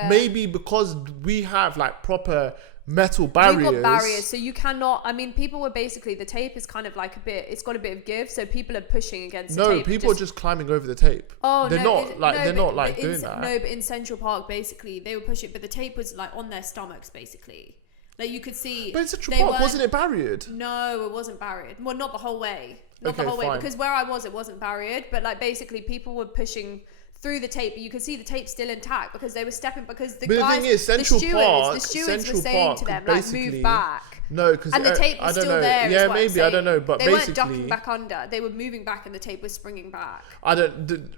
Maybe because we have like proper metal barriers. We've got barriers, so you cannot. I mean, people were basically, the tape is kind of like it's got a bit of give, so people are pushing against the tape. No, people are just climbing over the tape. Oh, they're not doing that. No, but in Central Park, basically, they would push it, but the tape was like on their stomachs, basically. Like, you could see. But in Central Park, wasn't it barriered? No, it wasn't barriered. Well, not the whole way. Not the whole way, because where I was, it wasn't barriered. But like, basically, people were pushing through the tape, but you could see the tape still intact, because they were stepping, because the stewards were saying to them, like, move back. No, because and the tape was still there. Yeah, maybe, I don't know, but they basically weren't ducking back under. They were moving back, and the tape was springing back.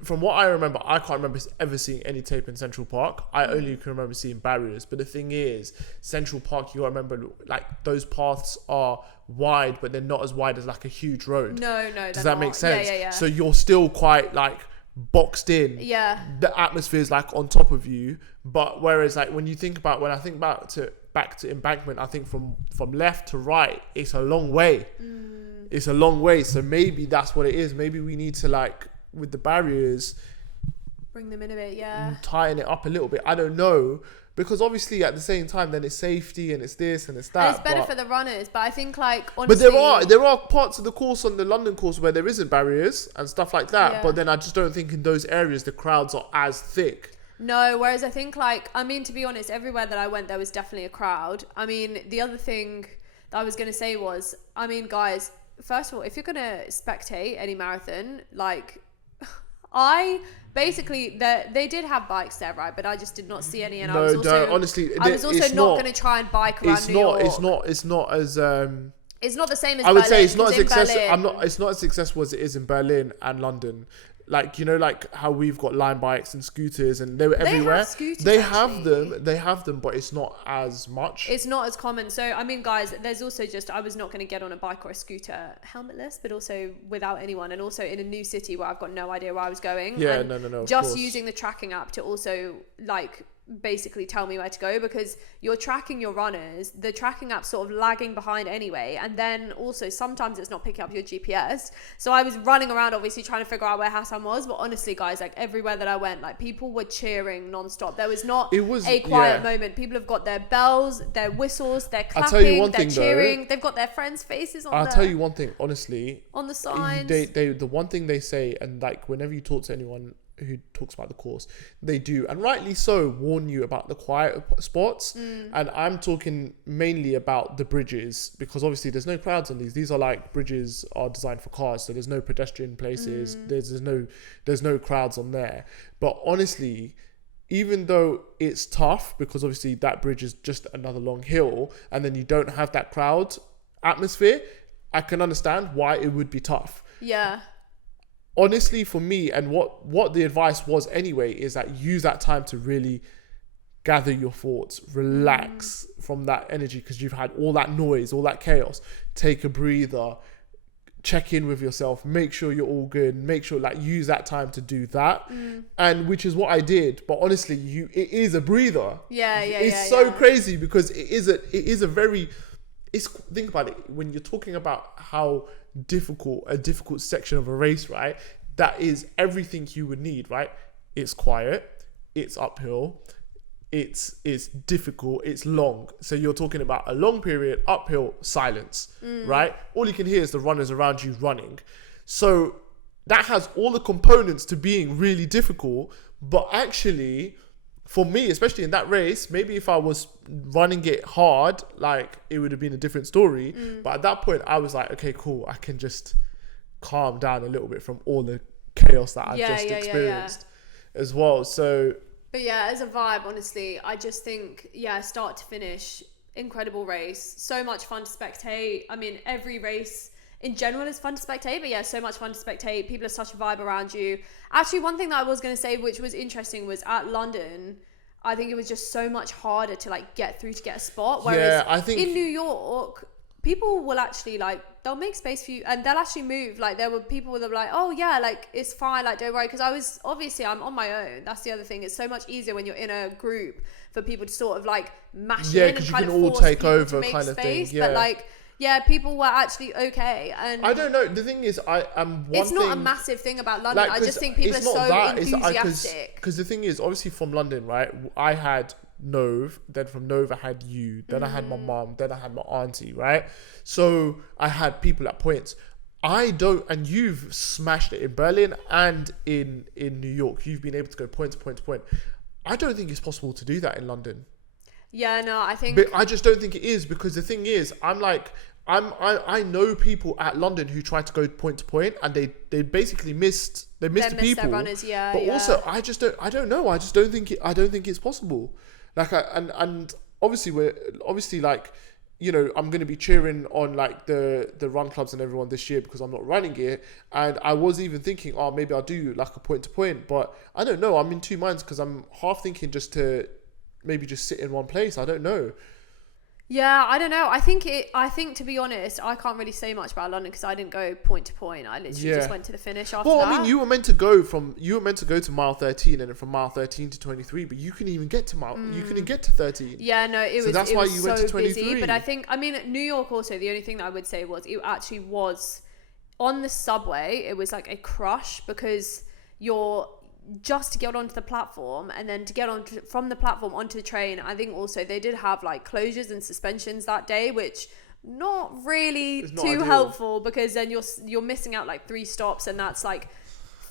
From what I remember, I can't remember ever seeing any tape in Central Park. I only can remember seeing barriers. But the thing is, Central Park, you got to remember, like, those paths are wide, but they're not as wide as like a huge road. No, does that make sense? Yeah. So you're still quite like boxed in. The atmosphere is like on top of you. But whereas like when I think back to embankment, I think from left to right, it's a long way. It's a long way. So maybe that's what it is. Maybe we need to, like, with the barriers, bring them in a bit, tying it up a little bit. I don't know, because obviously at the same time, then it's safety and it's this and it's that. And it's better for the runners, but I think, like, honestly, but there are parts of the course, on the London course, where there isn't barriers and stuff like that. But then I just don't think in those areas the crowds are as thick. No, whereas I think, like, I mean, to be honest, everywhere that I went, there was definitely a crowd. I mean, the other thing that I was going to say was, I mean, guys, first of all, if you're going to spectate any marathon, like, they did have bikes there, right? But I just did not see any, and I was also not going to try and bike around New York. It's not as it's not the same as I would Berlin, say it's not as successful. It's not as successful as it is in Berlin and London. Like, you know, like how we've got Lime bikes and scooters, and they were everywhere. They have them, but it's not as much. It's not as common. So, I mean, guys, there's also just, I was not going to get on a bike or a scooter helmetless, but also without anyone, and also in a new city where I've got no idea where I was going. Yeah, no. Just using the tracking app to also, like, basically tell me where to go, because you're tracking your runners, the tracking app's sort of lagging behind anyway, and then also sometimes it's not picking up your GPS. So I was running around obviously trying to figure out where Hassan was, but honestly, guys, like, everywhere that I went, like, people were cheering non-stop. There was not a quiet moment. People have got their bells, their whistles, they're clapping, they're cheering, they've got their friends' faces on I'll tell you one thing, honestly, on the signs. The one thing they say, and like whenever you talk to anyone who talks about the course, they do, and rightly so, warn you about the quiet spots. And I'm talking mainly about the bridges, because obviously there's no crowds on these are like, bridges are designed for cars, so there's no pedestrian places. There's no crowds on there. But honestly, even though it's tough, because obviously that bridge is just another long hill, and then you don't have that crowd atmosphere, I can understand why it would be tough. Honestly, for me, and what the advice was anyway, is that use that time to really gather your thoughts, relax from that energy, because you've had all that noise, all that chaos. Take a breather, check in with yourself, make sure you're all good, make sure like use that time to do that. And which is what I did. But honestly, it is a breather. It's so crazy because it is a very, think about it, when you're talking about how a difficult section of a race, right? That is everything you would need, right? It's quiet, it's uphill, it's difficult, it's long. So you're talking about a long period, uphill, silence, right? All you can hear is the runners around you running. So that has all the components to being really difficult. But actually, for me, especially in that race, maybe if I was running it hard, like it would have been a different story. But at that point, I was like, okay, cool, I can just calm down a little bit from all the chaos that I've just experienced as well. So... But yeah, as a vibe, honestly, I just think, start to finish, incredible race. So much fun to spectate. I mean, every race in general is fun to spectate, but yeah, so much fun to spectate. People are such a vibe around you. Actually, one thing that I was going to say, which was interesting, was at London, I think it was just so much harder to like get through to get a spot. Whereas I think in New York, people will actually like, they'll make space for you and they'll actually move. Like there were people that were like, oh yeah, like it's fine, like don't worry. Because I'm on my own. That's the other thing. It's so much easier when you're in a group for people to sort of like mash in and kind of force take over kind of thing. But like, people were actually okay. And I don't know. The thing is, it's not a massive thing about London. Like, I just think people are so enthusiastic. Because the thing is, obviously from London, right? I had Nove, then from Nove I had you, then I had my mom, then I had my auntie, right? So I had people at points. And you've smashed it in Berlin and in New York. You've been able to go point to point to point. I don't think it's possible to do that in London. Yeah, no, I think... But I just don't think it is, because the thing is, I know people at London who tried to go point to point and they basically missed the people. Their runners, but also I don't know. I just don't think it's possible. Like and obviously like, you know, I'm going to be cheering on like the run clubs and everyone this year because I'm not running it. And I was even thinking, oh, maybe I'll do like a point to point, but I don't know. I'm in two minds because I'm half thinking just to maybe just sit in one place. I don't know. Yeah, I don't know. I think to be honest, I can't really say much about London because I didn't go point to point. I literally just went to the finish after that. Well, I mean, you were meant to go to mile 13 and then from mile 13 to 23, but you couldn't even get to you couldn't get to 13. Yeah, no, so that's why you went to 23. Busy, but I mean, New York also, the only thing that I would say was it actually was on the subway. It was like a crush because just to get onto the platform and then to get on from the platform onto the train. I think also they did have like closures and suspensions that day, which not really too helpful because then you're missing out like 3 stops and that's like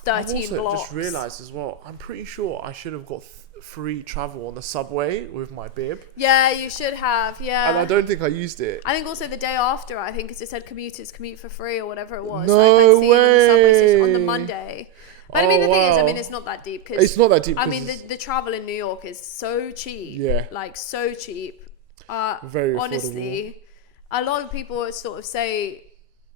13 blocks. I've also just realised as well, I'm pretty sure I should have got free travel on the subway with my bib. Yeah, you should have, yeah. And I don't think I used it. I think also the day after, I think, because it said commuters commute for free or whatever it was. No I'd seen way. On the subway station on the Monday. But I mean, the thing is, it's not that deep. It's not that deep. I mean, the travel in New York is so cheap. Yeah. Like, so cheap. Very honestly, affordable. A lot of people sort of say,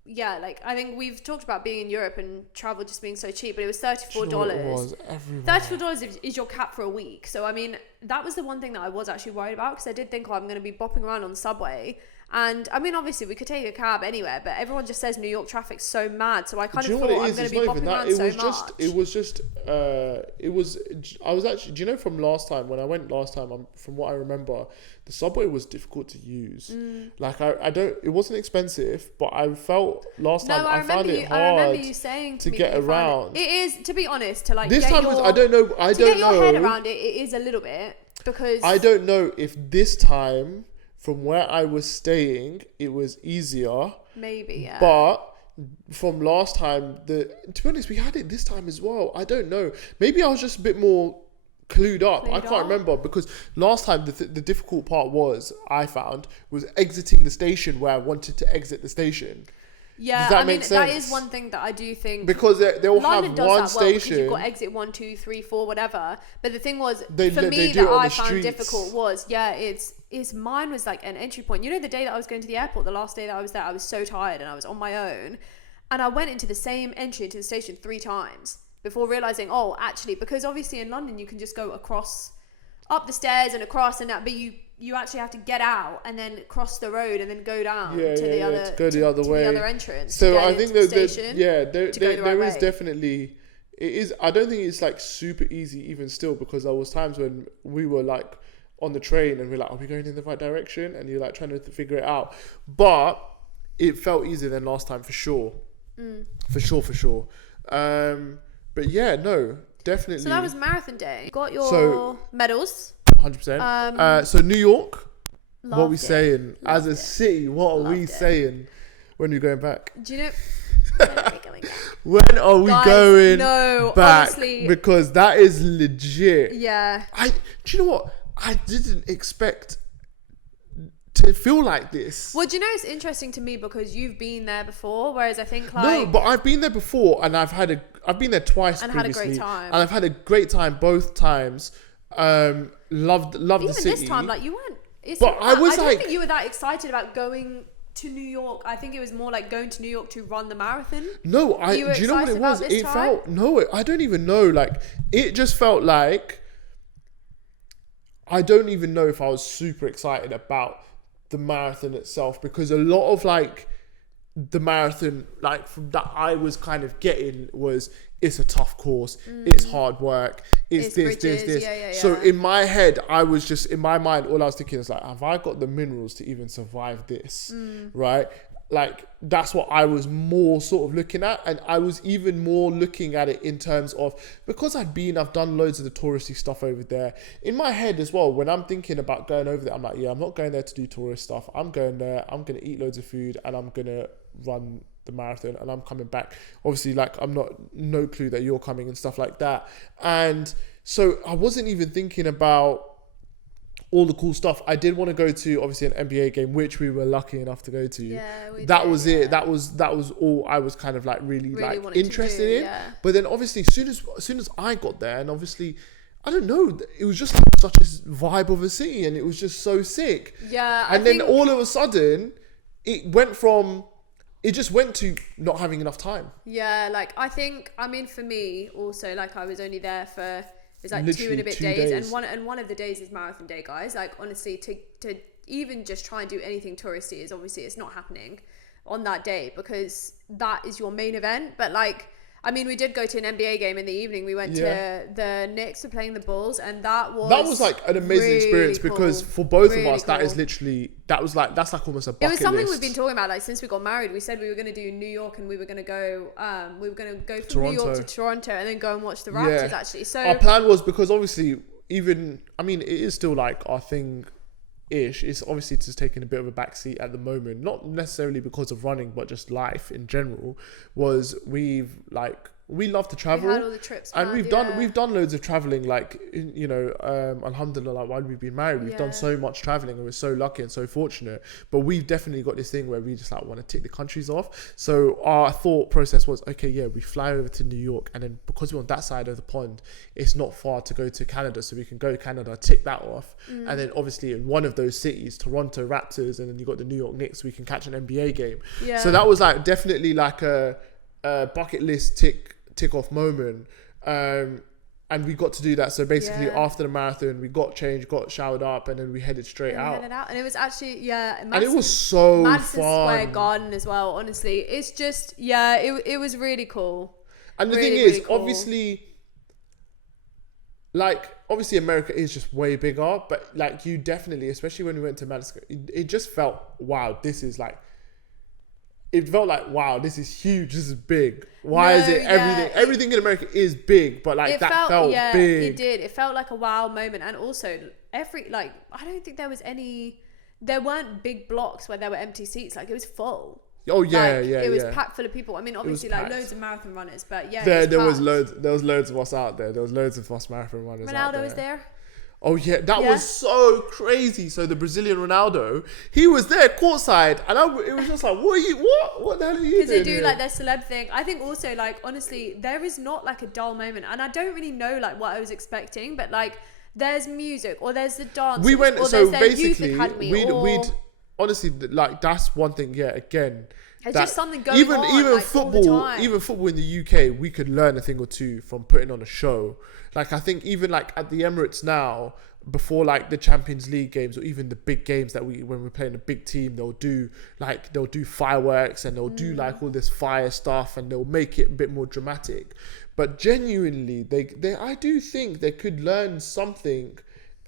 yeah, like, I think we've talked about being in Europe and travel just being so cheap, but it was $34. You know what it was everywhere. $34 is your cap for a week. So, I mean, that was the one thing that I was actually worried about because I did think, I'm going to be bopping around on the subway. And I mean, obviously, we could take a cab anywhere, but everyone just says New York traffic's so mad. So I kind of thought I'm going to be bopping around so much. I was actually, do you know from last time, when I went last time, from what I remember, the subway was difficult to use. Like, it wasn't expensive, but I felt last time I found it hard I remember you saying to get around. It is, to be honest, to like this time I don't know. To get your head around it, it is a little bit because I don't know if this time, from where I was staying, it was easier. Maybe, yeah. But from last time, to be honest, we had it this time as well. I don't know. Maybe I was just a bit more clued up. I can't remember because last time the difficult part was exiting the station where I wanted to exit the station. Yeah, Does that make sense? That is one thing that I do think because they'll London have one station. Because you've got exit 1, 2, 3, 4, whatever. But the thing was, for me, that I found difficult was mine was like an entry point. You know, the day that I was going to the airport, the last day that I was there, I was so tired and I was on my own, and I went into the same entry into the station 3 times before realizing, oh, actually, because obviously in London you can just go across, up the stairs and across, and that, but you actually have to get out and then cross the road and then go down to go the other way, the other entrance. So I think there is definitely, it is. I don't think it's like super easy even still, because there was times when we were like on the train and we're like, are we going in the right direction? And you're like trying to figure it out. But it felt easier than last time for sure. For sure. But yeah, no, definitely. So that was marathon day. Got your medals. 100%. So New York, what are we saying? As a city, what are we saying when you're going back? Do you know... When are we going back? When are we going back? Honestly, because that is legit. Yeah. Do you know what? I didn't expect to feel like this. Well, do you know, it's interesting to me because you've been there before, whereas I think like... No, but I've been there before, and I've been there twice and previously. Had a great time. And I've had a great time both times. Loved even the city. Even this time, like you weren't... I don't think you were that excited about going to New York. I think it was more like going to New York to run the marathon. No, do you know what it was? It felt... No, I don't even know. Like, it just felt like... I don't even know if I was super excited about the marathon itself, because a lot of like the marathon, like from that I was kind of getting was, it's a tough course, it's hard work, it's this. Yeah. So in my head, I was just, in my mind, all I was thinking is like, have I got the minerals to even survive this? Right? Like, that's what I was more sort of looking at. And I was even more looking at it in terms of, because I've done loads of the touristy stuff over there. In my head as well, when I'm thinking about going over there, I'm like, yeah, I'm not going there to do tourist stuff. I'm going there, I'm going to eat loads of food, and I'm going to run the marathon, and I'm coming back. Obviously, like, no clue that you're coming and stuff like that. And so I wasn't even thinking about all the cool stuff. I did want to go to obviously an NBA game, which we were lucky enough to go to. That was it. That was all I was kind of like really like interested in. Yeah. But then obviously as soon as I got there, and obviously I don't know, it was just like such a vibe of a city, and it was just so sick. Yeah. And then all of a sudden, it just went to not having enough time. Yeah, like I mean for me also, like I was only there for, it's like literally 2 and a bit days. And one of the days is marathon day, guys. Like honestly, to even just try and do anything touristy is obviously, it's not happening on that day, because that is your main event. But like, I mean, we did go to an NBA game in the evening. We went to the Knicks for playing the Bulls, and that was like an amazing experience, because for both of us, that is literally, that's like almost a bucket list. It was something we've been talking about, like since we got married. We said we were going to do New York, and we were going to go from Toronto. New York to Toronto, and then go and watch the Raptors. Actually, so our plan was, because obviously, even, I mean, it is still like our thing. It's obviously just taking a bit of a backseat at the moment, not necessarily because of running, but just life in general. We love to travel. We had all the trips and we've done loads of traveling, like, you know, alhamdulillah, like while we've been married, we've done so much traveling, and we're so lucky and so fortunate. But we've definitely got this thing where we just like want to tick the countries off. So our thought process was, okay, yeah, we fly over to New York, and then because we're on that side of the pond, it's not far to go to Canada, so we can go to Canada, tick that off, and then obviously in one of those cities, Toronto Raptors, and then you got the New York Knicks, we can catch an NBA game. So that was like definitely like a bucket list tick off moment, and we got to do that. So basically after the marathon, we got changed, got showered up, and then we headed straight out. And it was actually and it was so Madison fun. Square Garden as well, honestly. It's just it was really cool. And the thing is, obviously, like, obviously America is just way bigger, but like, you definitely, especially when we went to Madison, it just felt, wow, this is like, it felt like, wow, this is huge, this is big. Why is it everything in America is big, but like that felt big. It did. It felt like a wow moment. And also I don't think there weren't big blocks where there were empty seats. Like, it was full. Oh yeah, like, yeah. It was packed full of people. I mean, obviously, like packed. Loads of marathon runners, but there was loads of us out there. There was loads of us marathon runners. Ronaldo was there. Oh yeah, that was so crazy. So the Brazilian Ronaldo, he was there courtside, and it was just like, what the hell are you doing? Because they do like their celeb thing. I think also, like, honestly, there is not like a dull moment, and I don't really know like what I was expecting, but like there's music, or there's the dance. We went, or so there's basically we'd honestly, like, that's one thing. Yeah, again. There's just something going even on. Even like, football, even football in the UK, we could learn a thing or two from putting on a show. Like, I think even like at the Emirates now, before like the Champions League games or even the big games that when we're playing a big team, they'll do fireworks and they'll do like all this fire stuff and they'll make it a bit more dramatic. But genuinely, they I do think they could learn something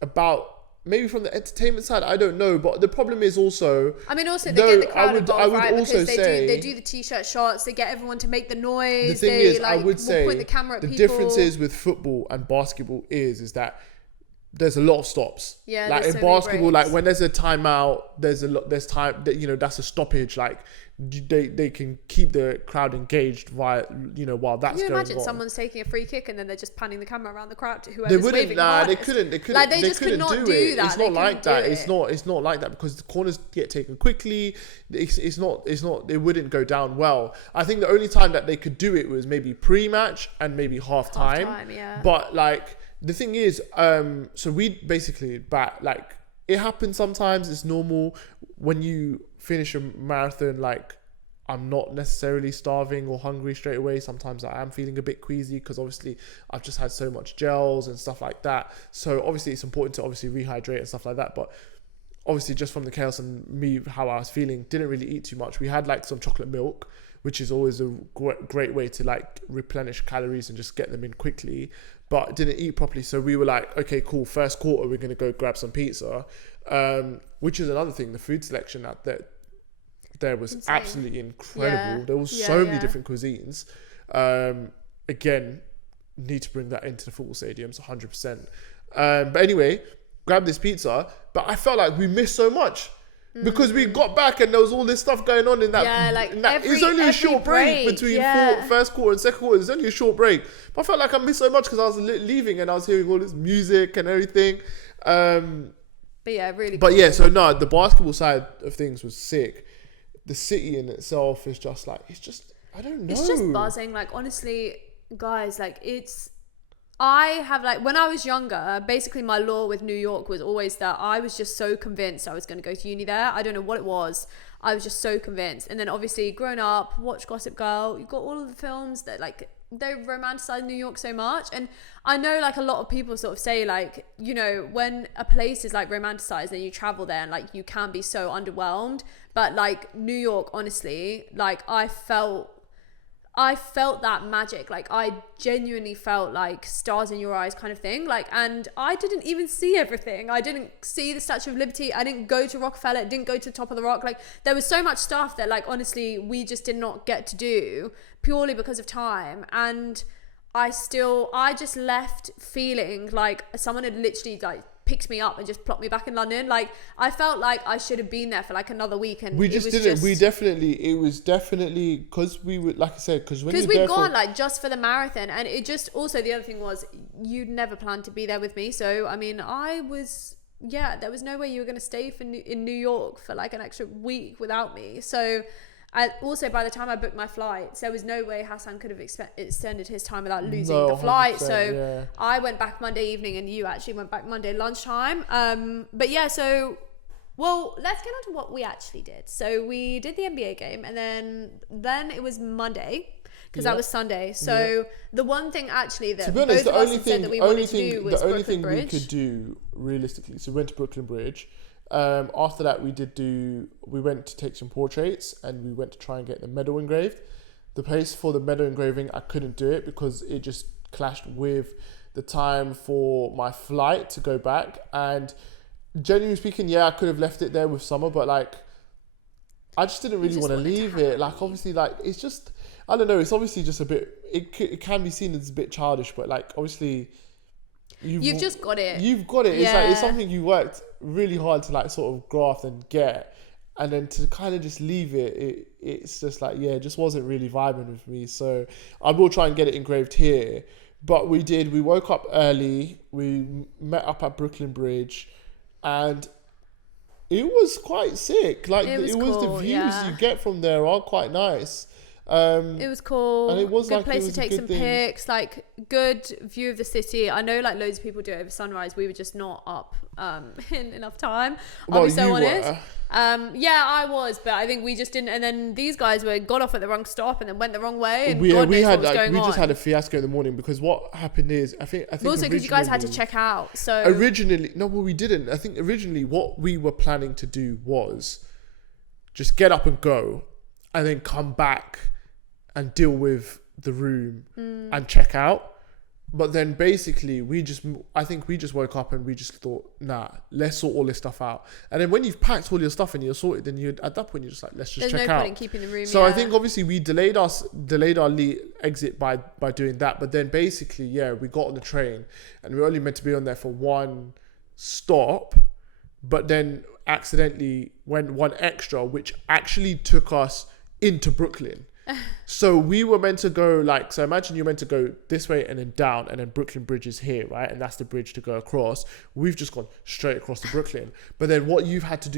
about, maybe from the entertainment side, I don't know. But the problem is also, I mean, also they get the crowd involved, I would right? also Because say they do the t-shirt shots, they get everyone to make the noise. The thing is, like, I would say point the camera at the people. differences with football and basketball is that there's a lot of stops. Yeah, like in so basketball, breaks. like when there's a timeout, there's time that, that's a stoppage. Like they can keep the crowd engaged while that's Can you going imagine on. someone's taking a free kick and then they're just panning the camera around the crowd to They whoever's wouldn't. waving Nah, they hardest? couldn't. Like, they they just could couldn't not do do it. that. It's They not like couldn't that. do It's not like that because the corners get taken quickly. It's not. It wouldn't go down well. I think the only time that they could do it was maybe pre-match and maybe half time. Yeah. But like the thing is, so we basically like it happens sometimes. It's normal when you finish a marathon. Like, I'm not necessarily starving or hungry straight away. Sometimes I am feeling a bit queasy because obviously I've just had so much gels and stuff like that. So obviously it's important to obviously rehydrate and stuff like that. But obviously just from the chaos and me, how I was feeling, didn't really eat too much. We had like some chocolate milk, which is always a great way to like replenish calories and just get them in quickly, but didn't eat properly. So we were like, okay, cool. First quarter, we're going to go grab some pizza, which is another thing. The food selection there was insane. Absolutely incredible. Yeah. There was so many different cuisines. Again, need to bring that into the football stadiums 100%. But anyway, grab this pizza, but I felt like we missed so much because we got back and there was all this stuff going on in that. It was only a short break between first quarter and second quarter. It was only a short break, but I felt like I missed so much because I was leaving and I was hearing all this music and everything. But yeah, really. But cool. yeah, so no, the basketball side of things was sick. The city in itself is just like, I don't know. It's just buzzing. Like, honestly, guys, like I have like, when I was younger, basically my law with New York was always that I was just so convinced I was going to go to uni there. I don't know what it was. I was just so convinced. And then obviously grown up, watched Gossip Girl, you've got all of the films that like, they romanticize New York so much. And I know like a lot of people sort of say like, when a place is like romanticized and you travel there and like you can be so underwhelmed. But like New York, honestly, like I felt that magic. Like I genuinely felt like stars in your eyes kind of thing. Like, and I didn't even see everything. I didn't see the Statue of Liberty. I didn't go to Rockefeller. Didn't go to the top of the rock. Like there was so much stuff that like, honestly, we just did not get to do purely because of time. And I just left feeling like someone had literally like picked me up and just plopped me back in London. Like I felt like I should have been there for like another week, and we just didn't. It was definitely because we were, like I said, because we'd gone like just for the marathon, and it just also the other thing was you'd never planned to be there with me. So I mean, there was no way you were going to stay in New York for like an extra week without me. So also, by the time I booked my flights, there was no way Hassan could have extended his time without losing the flight. So I went back Monday evening and you actually went back Monday lunchtime. But yeah, so, well, let's get on to what we actually did. So we did the NBA game and then it was Monday because that was Sunday. So the one thing actually that, to be honest, both of us said that we wanted to do was Brooklyn Bridge. We could do realistically, so we went to Brooklyn Bridge. After that, we went to take some portraits and we went to try and get the medal engraved. The place for the medal engraving, I couldn't do it because it just clashed with the time for my flight to go back. And genuinely speaking, I could have left it there with Summer, but like, I just didn't really want to leave it. Like, obviously, like, it's just, I don't know, it's obviously just a bit, it can be seen as a bit childish, but like, obviously, You've just got it. You've got it. It's like it's something you worked really hard to like sort of graft and get, and then to kind of just leave it's just like it just wasn't really vibing with me. So I will try and get it engraved here. But we woke up early. We met up at Brooklyn Bridge, and it was quite sick. Like it was cool, the views you get from there are quite nice. It was cool. And it was good like, place it to was a take good some thing. pics, like good view of the city. I know like loads of people do it over sunrise. We were just not up in enough time. I'll be so honest. Yeah, I was, but I think we just didn't. And then these guys got off at the wrong stop and then went the wrong way. And God knows what was going on. We just had a fiasco in the morning because what happened is I think also because you guys had to check out. So we didn't. I think originally what we were planning to do was just get up and go, and then come back and deal with the room and check out. But then basically I think we just woke up and we just thought, nah, let's sort all this stuff out. And then when you've packed all your stuff and you're sorted, then at that point you're just like, let's just check out. There's no point in keeping the room. So I think obviously we delayed our exit by doing that. But then basically, we got on the train and we were only meant to be on there for one stop, but then accidentally went one extra, which actually took us into Brooklyn. So we were meant to go so imagine you're meant to go this way and then down, and then Brooklyn Bridge is here, right? And that's the bridge to go across. We've just gone straight across to Brooklyn. But then what we've had to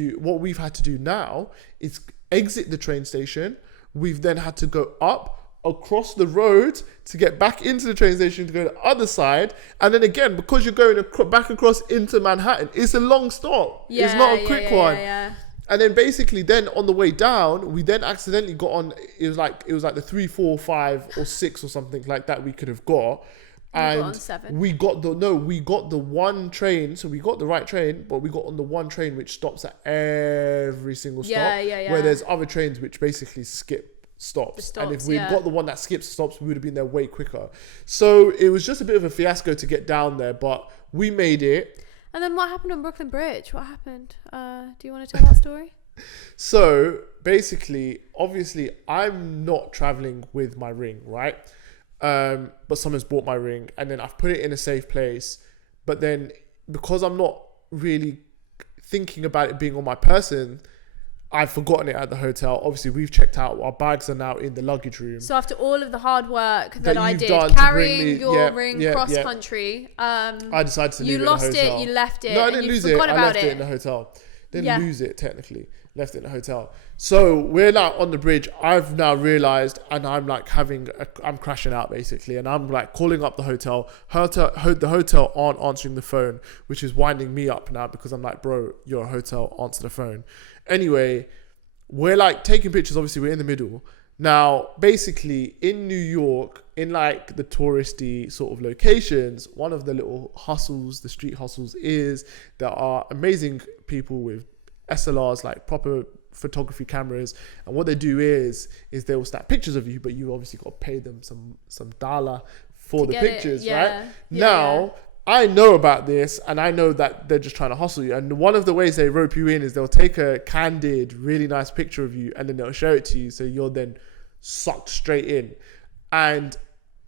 do now is exit the train station. We've then had to go up across the road to get back into the train station to go to the other side. And then again, because you're going back across into Manhattan, it's a long stop. It's not a quick one. And then basically then on the way down, we then accidentally got on, it was like the 3, 4, 5 or 6 or something like that we could have got. And we got the one train, so we got the right train, but we got on the one train which stops at every single stop. Where there's other trains which basically skip stops. And if we'd got the one that skips stops, we would have been there way quicker. So it was just a bit of a fiasco to get down there, but we made it. And then what happened on Brooklyn Bridge? What happened? Do you want to tell that story? So basically, obviously, I'm not traveling with my ring, right? But someone's bought my ring and then I've put it in a safe place. But then because I'm not really thinking about it being on my person, I've forgotten it at the hotel. Obviously, we've checked out. Our bags are now in the luggage room. So after all of the hard work that I did, carrying your ring cross country, I decided to leave it in the hotel. You lost it, you left it. No, I didn't lose it. I left it in the hotel. Didn't lose it technically. Left it in the hotel. So we're now on the bridge. I've now realized, and I'm like I'm crashing out basically, and I'm like calling up the hotel. The hotel aren't answering the phone, which is winding me up now because I'm like, bro, you're a hotel, answer the phone. Anyway, we're like taking pictures. Obviously, we're in the middle. Now, basically, in New York, in like the touristy sort of locations, one of the little hustles, the street hustles, is there are amazing people with SLRs, like proper photography cameras, and what they do is they will snap pictures of you, but you obviously got to pay them some dollar for the pictures, right? Now, I know about this, and I know that they're just trying to hustle you. And one of the ways they rope you in is they'll take a candid, really nice picture of you, and then they'll show it to you, so you're then sucked straight in.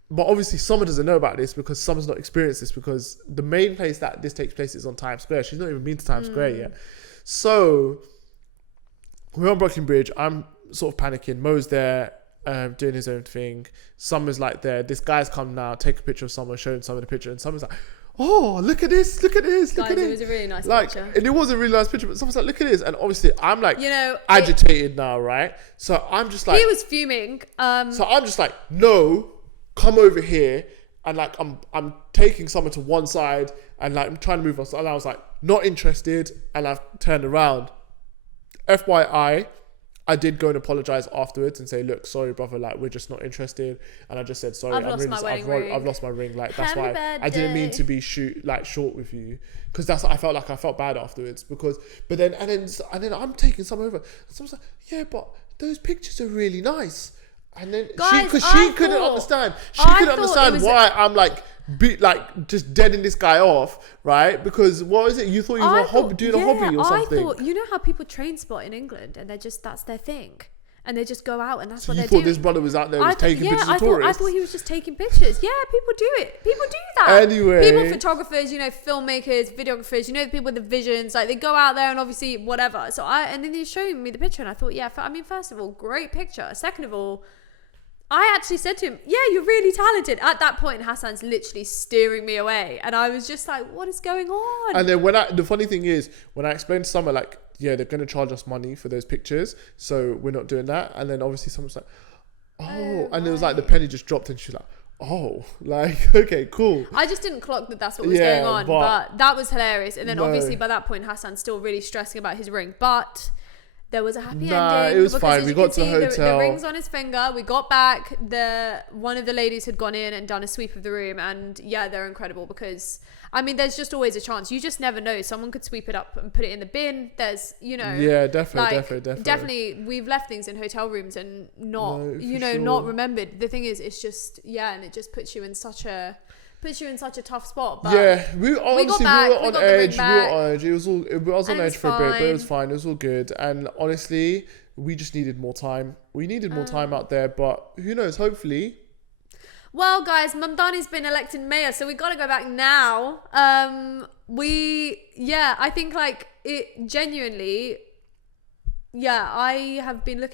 But obviously, someone doesn't know about this because someone's not experienced this, because the main place that this takes place is on Times Square. She's not even been to Times Square yet. So we're on Brooklyn Bridge. I'm sort of panicking. Mo's there, doing his own thing. Summer's like there. This guy's come now, take a picture of someone, showing someone the picture, and someone's like, oh, look at this, look at this, look at this. It was a really nice picture. And it was a really nice picture, but someone's like, look at this. And obviously I'm like, agitated now, right? So I'm just like, he was fuming. So I'm just like, no, come over here. And like, I'm taking someone to one side and like, I'm trying to move us. And I was like, not interested. And I've turned around. FYI, I did go and apologize afterwards and say, look, sorry, brother, like, we're just not interested. And I just said, sorry, I've lost my ring. Like, that's why I didn't mean to be short with you. Because that's what I felt like. I felt bad afterwards but then I'm taking some over. And someone's like, yeah, but those pictures are really nice. And then she couldn't understand. She couldn't understand why I'm like, just deading this guy off, right? Because what is it? You thought he was doing a hobby or something? I thought, you know how people train spot in England and that's their thing. And they just go out and that's what they're doing. You thought this brother was out there taking pictures of tourists? I thought he was just taking pictures. Yeah, people do it. People do that. Anyway. People, photographers, filmmakers, videographers, the people with the visions, like they go out there and obviously whatever. And then he's showing me the picture and I thought, first of all, great picture. Second of all, I actually said to him, yeah, you're really talented. At that point, Hassan's literally steering me away. And I was just like, what is going on? And then the funny thing is, when I explained to Summer, like, yeah, they're going to charge us money for those pictures, so we're not doing that. And then obviously someone's like, Oh, and it was like the penny just dropped and she's like, oh, like, okay, cool. I just didn't clock that that's what was going on, but that was hilarious. And then No. obviously by that point, Hassan's still really stressing about his ring, but there was a happy Nah, ending. it was because fine. as We you got can to the see, hotel. The ring's on his finger. We got back. One of the ladies had gone in and done a sweep of the room, and yeah, they're incredible because I mean, there's just always a chance. You just never know. Someone could sweep it up and put it in the bin. There's, Yeah, definitely. We've left things in hotel rooms and not, sure. not remembered. The thing is, it's just, and it just puts you in such a tough spot. But yeah, we were on edge. It was all. I was on edge for a bit, but it was fine. It was all good. And honestly, we just needed more time. We needed more time out there, but who knows? Hopefully. Well, guys, Mamdani's been elected mayor, so we got to go back now. I think like it genuinely. Yeah, I've been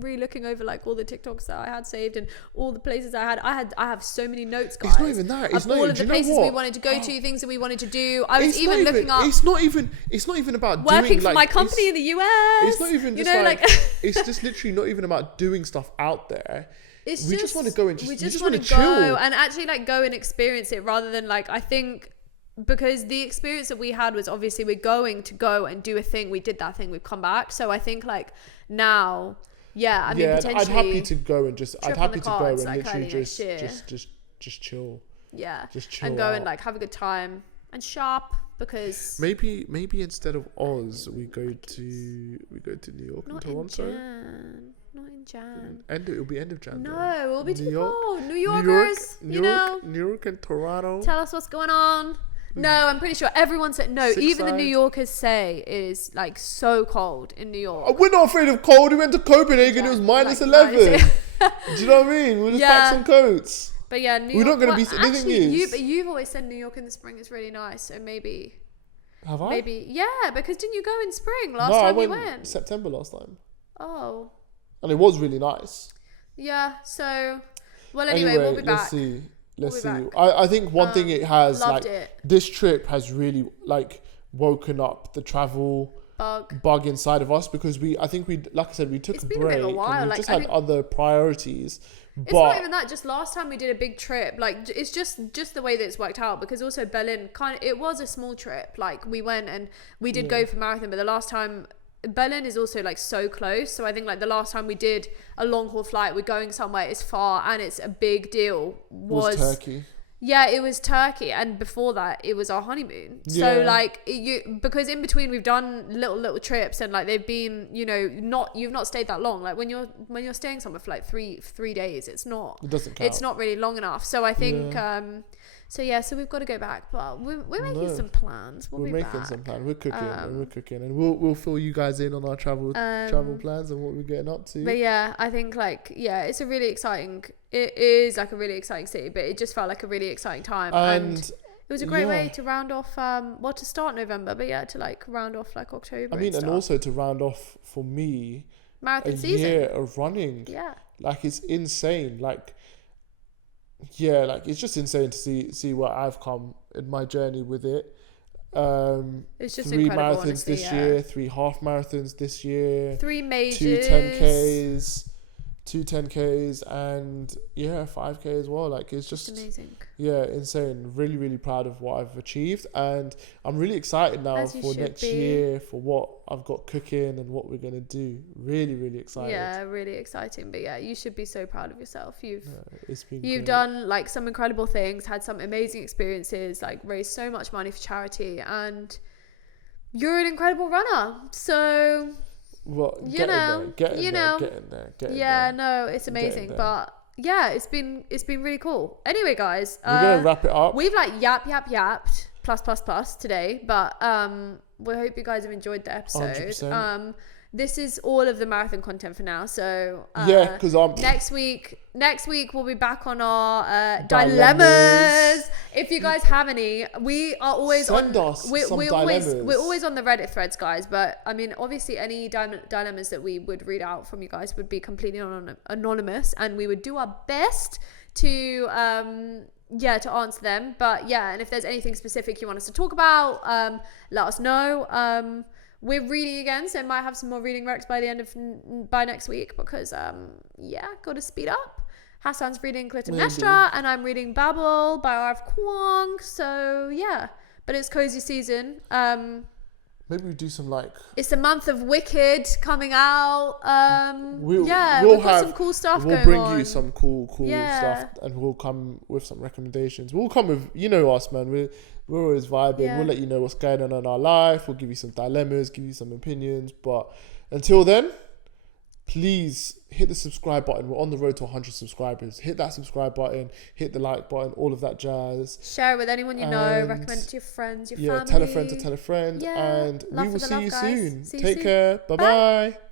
re-looking over like all the TikToks that I had saved and all the places I have so many notes, guys. It's not even that. It's not all even, of the places we wanted to go to, things that we wanted to do. I was even looking up. It's not even about working doing, for like, my company in the US. It's not even just like it's just literally not even about doing stuff out there. We just want to go and we just want to chill and actually like go and experience it rather than like, I think because the experience that we had was obviously we're going to go and do a thing. We did that thing. We've come back. So I think like now, I mean, potentially I'd happy to go and like literally just chill. Yeah. Just chill and go out. and like have a good time and shop because maybe instead of Oz we go to New York and Toronto. Not in Jan. It'll be end of Jan. No, it'll be too cold. New Yorkers, New York and Toronto. Tell us what's going on. No, I'm pretty sure everyone said no. Even the New Yorkers say it is like so cold in New York. We're not afraid of cold. We went to Copenhagen. It was minus 11. Do you know what I mean? We'll just pack some coats. But yeah, New York. We're not going to be. Actually, you've always said New York in the spring is really nice. So maybe. Have I? Maybe because didn't you go in spring last time you went? September last time. Oh. And it was really nice. Yeah. So, well, anyway, we'll be back. Let's see. I think one thing it has, like, this trip has really, like, woken up the travel bug inside of us because like I said, we took a break. It's been a bit of a while. And we just had other priorities. It's not even that. Just last time we did a big trip, like it's just the way that it's worked out because also Berlin it was a small trip. Like we went and we did go for marathon, but the last time Berlin is also like so close. So I think like the last time we did a long haul flight, we're going somewhere, it's far and it's a big deal. Was Turkey. Yeah, it was Turkey, and before that, it was our honeymoon. So like, because in between we've done little trips, and like they've been, you've not stayed that long. Like when you're staying somewhere for like three days, it doesn't count. It's not really long enough. So I think, so we've got to go back, but we're making some plans. We're making some plans. We're cooking, and we'll fill you guys in on our travel plans and what we're getting up to. But yeah, I think it's a really exciting. It is like a really exciting city, but it just felt like a really exciting time. And it was a great way to round off, to start November, but to like round off like October. I mean, and also to round off for me, marathon season. Year of running. Yeah. Like it's insane. Like it's just insane to see where I've come in my journey with it. It's just 3 incredible, marathons honestly, this year, 3 half marathons this year, 3 majors, 2 10Ks. 2 10Ks and 5K as well. Like it's just amazing. Insane. Really, really proud of what I've achieved, and I'm really excited now for next year, for what I've got cooking and what we're gonna do. Really, really excited. Yeah, really exciting. But you should be so proud of yourself. You've great. done like some incredible things, had some amazing experiences, like raised so much money for charity, and you're an incredible runner. So well, getting there. No, it's amazing, but it's been really cool. Anyway, guys, we're gonna wrap it up. We've like yapped plus today, but we hope you guys have enjoyed the episode. 100%. This is all of the marathon content for now. So because next week we'll be back on our dilemmas. If you guys have any, we are always we're always on the Reddit threads, guys. But I mean, obviously, any dilemmas that we would read out from you guys would be completely anonymous, and we would do our best to answer them. But and if there's anything specific you want us to talk about, let us know. we're reading again, so I might have some more reading recs by next week because gotta speed up. Hassan's reading Clytemnestra and I'm reading Babel by R.F. Kuang. So yeah, but it's cozy season. Maybe we do some it's a month of Wicked coming out. We've got some cool stuff going on. We'll bring you some cool stuff, and we'll come with some recommendations. We'll come with, you know us, man. We're always vibing. Yeah. We'll let you know what's going on in our life. We'll give you some dilemmas, give you some opinions. But until then, please hit the subscribe button. We're on the road to 100 subscribers. Hit that subscribe button, hit the like button, all of that jazz. Share it with anyone you know. Recommend it to your friends, your family. Tell a friend to tell a friend. Yeah. And Love we will for the see love, you guys. soon. See you Take soon. care. Bye-bye.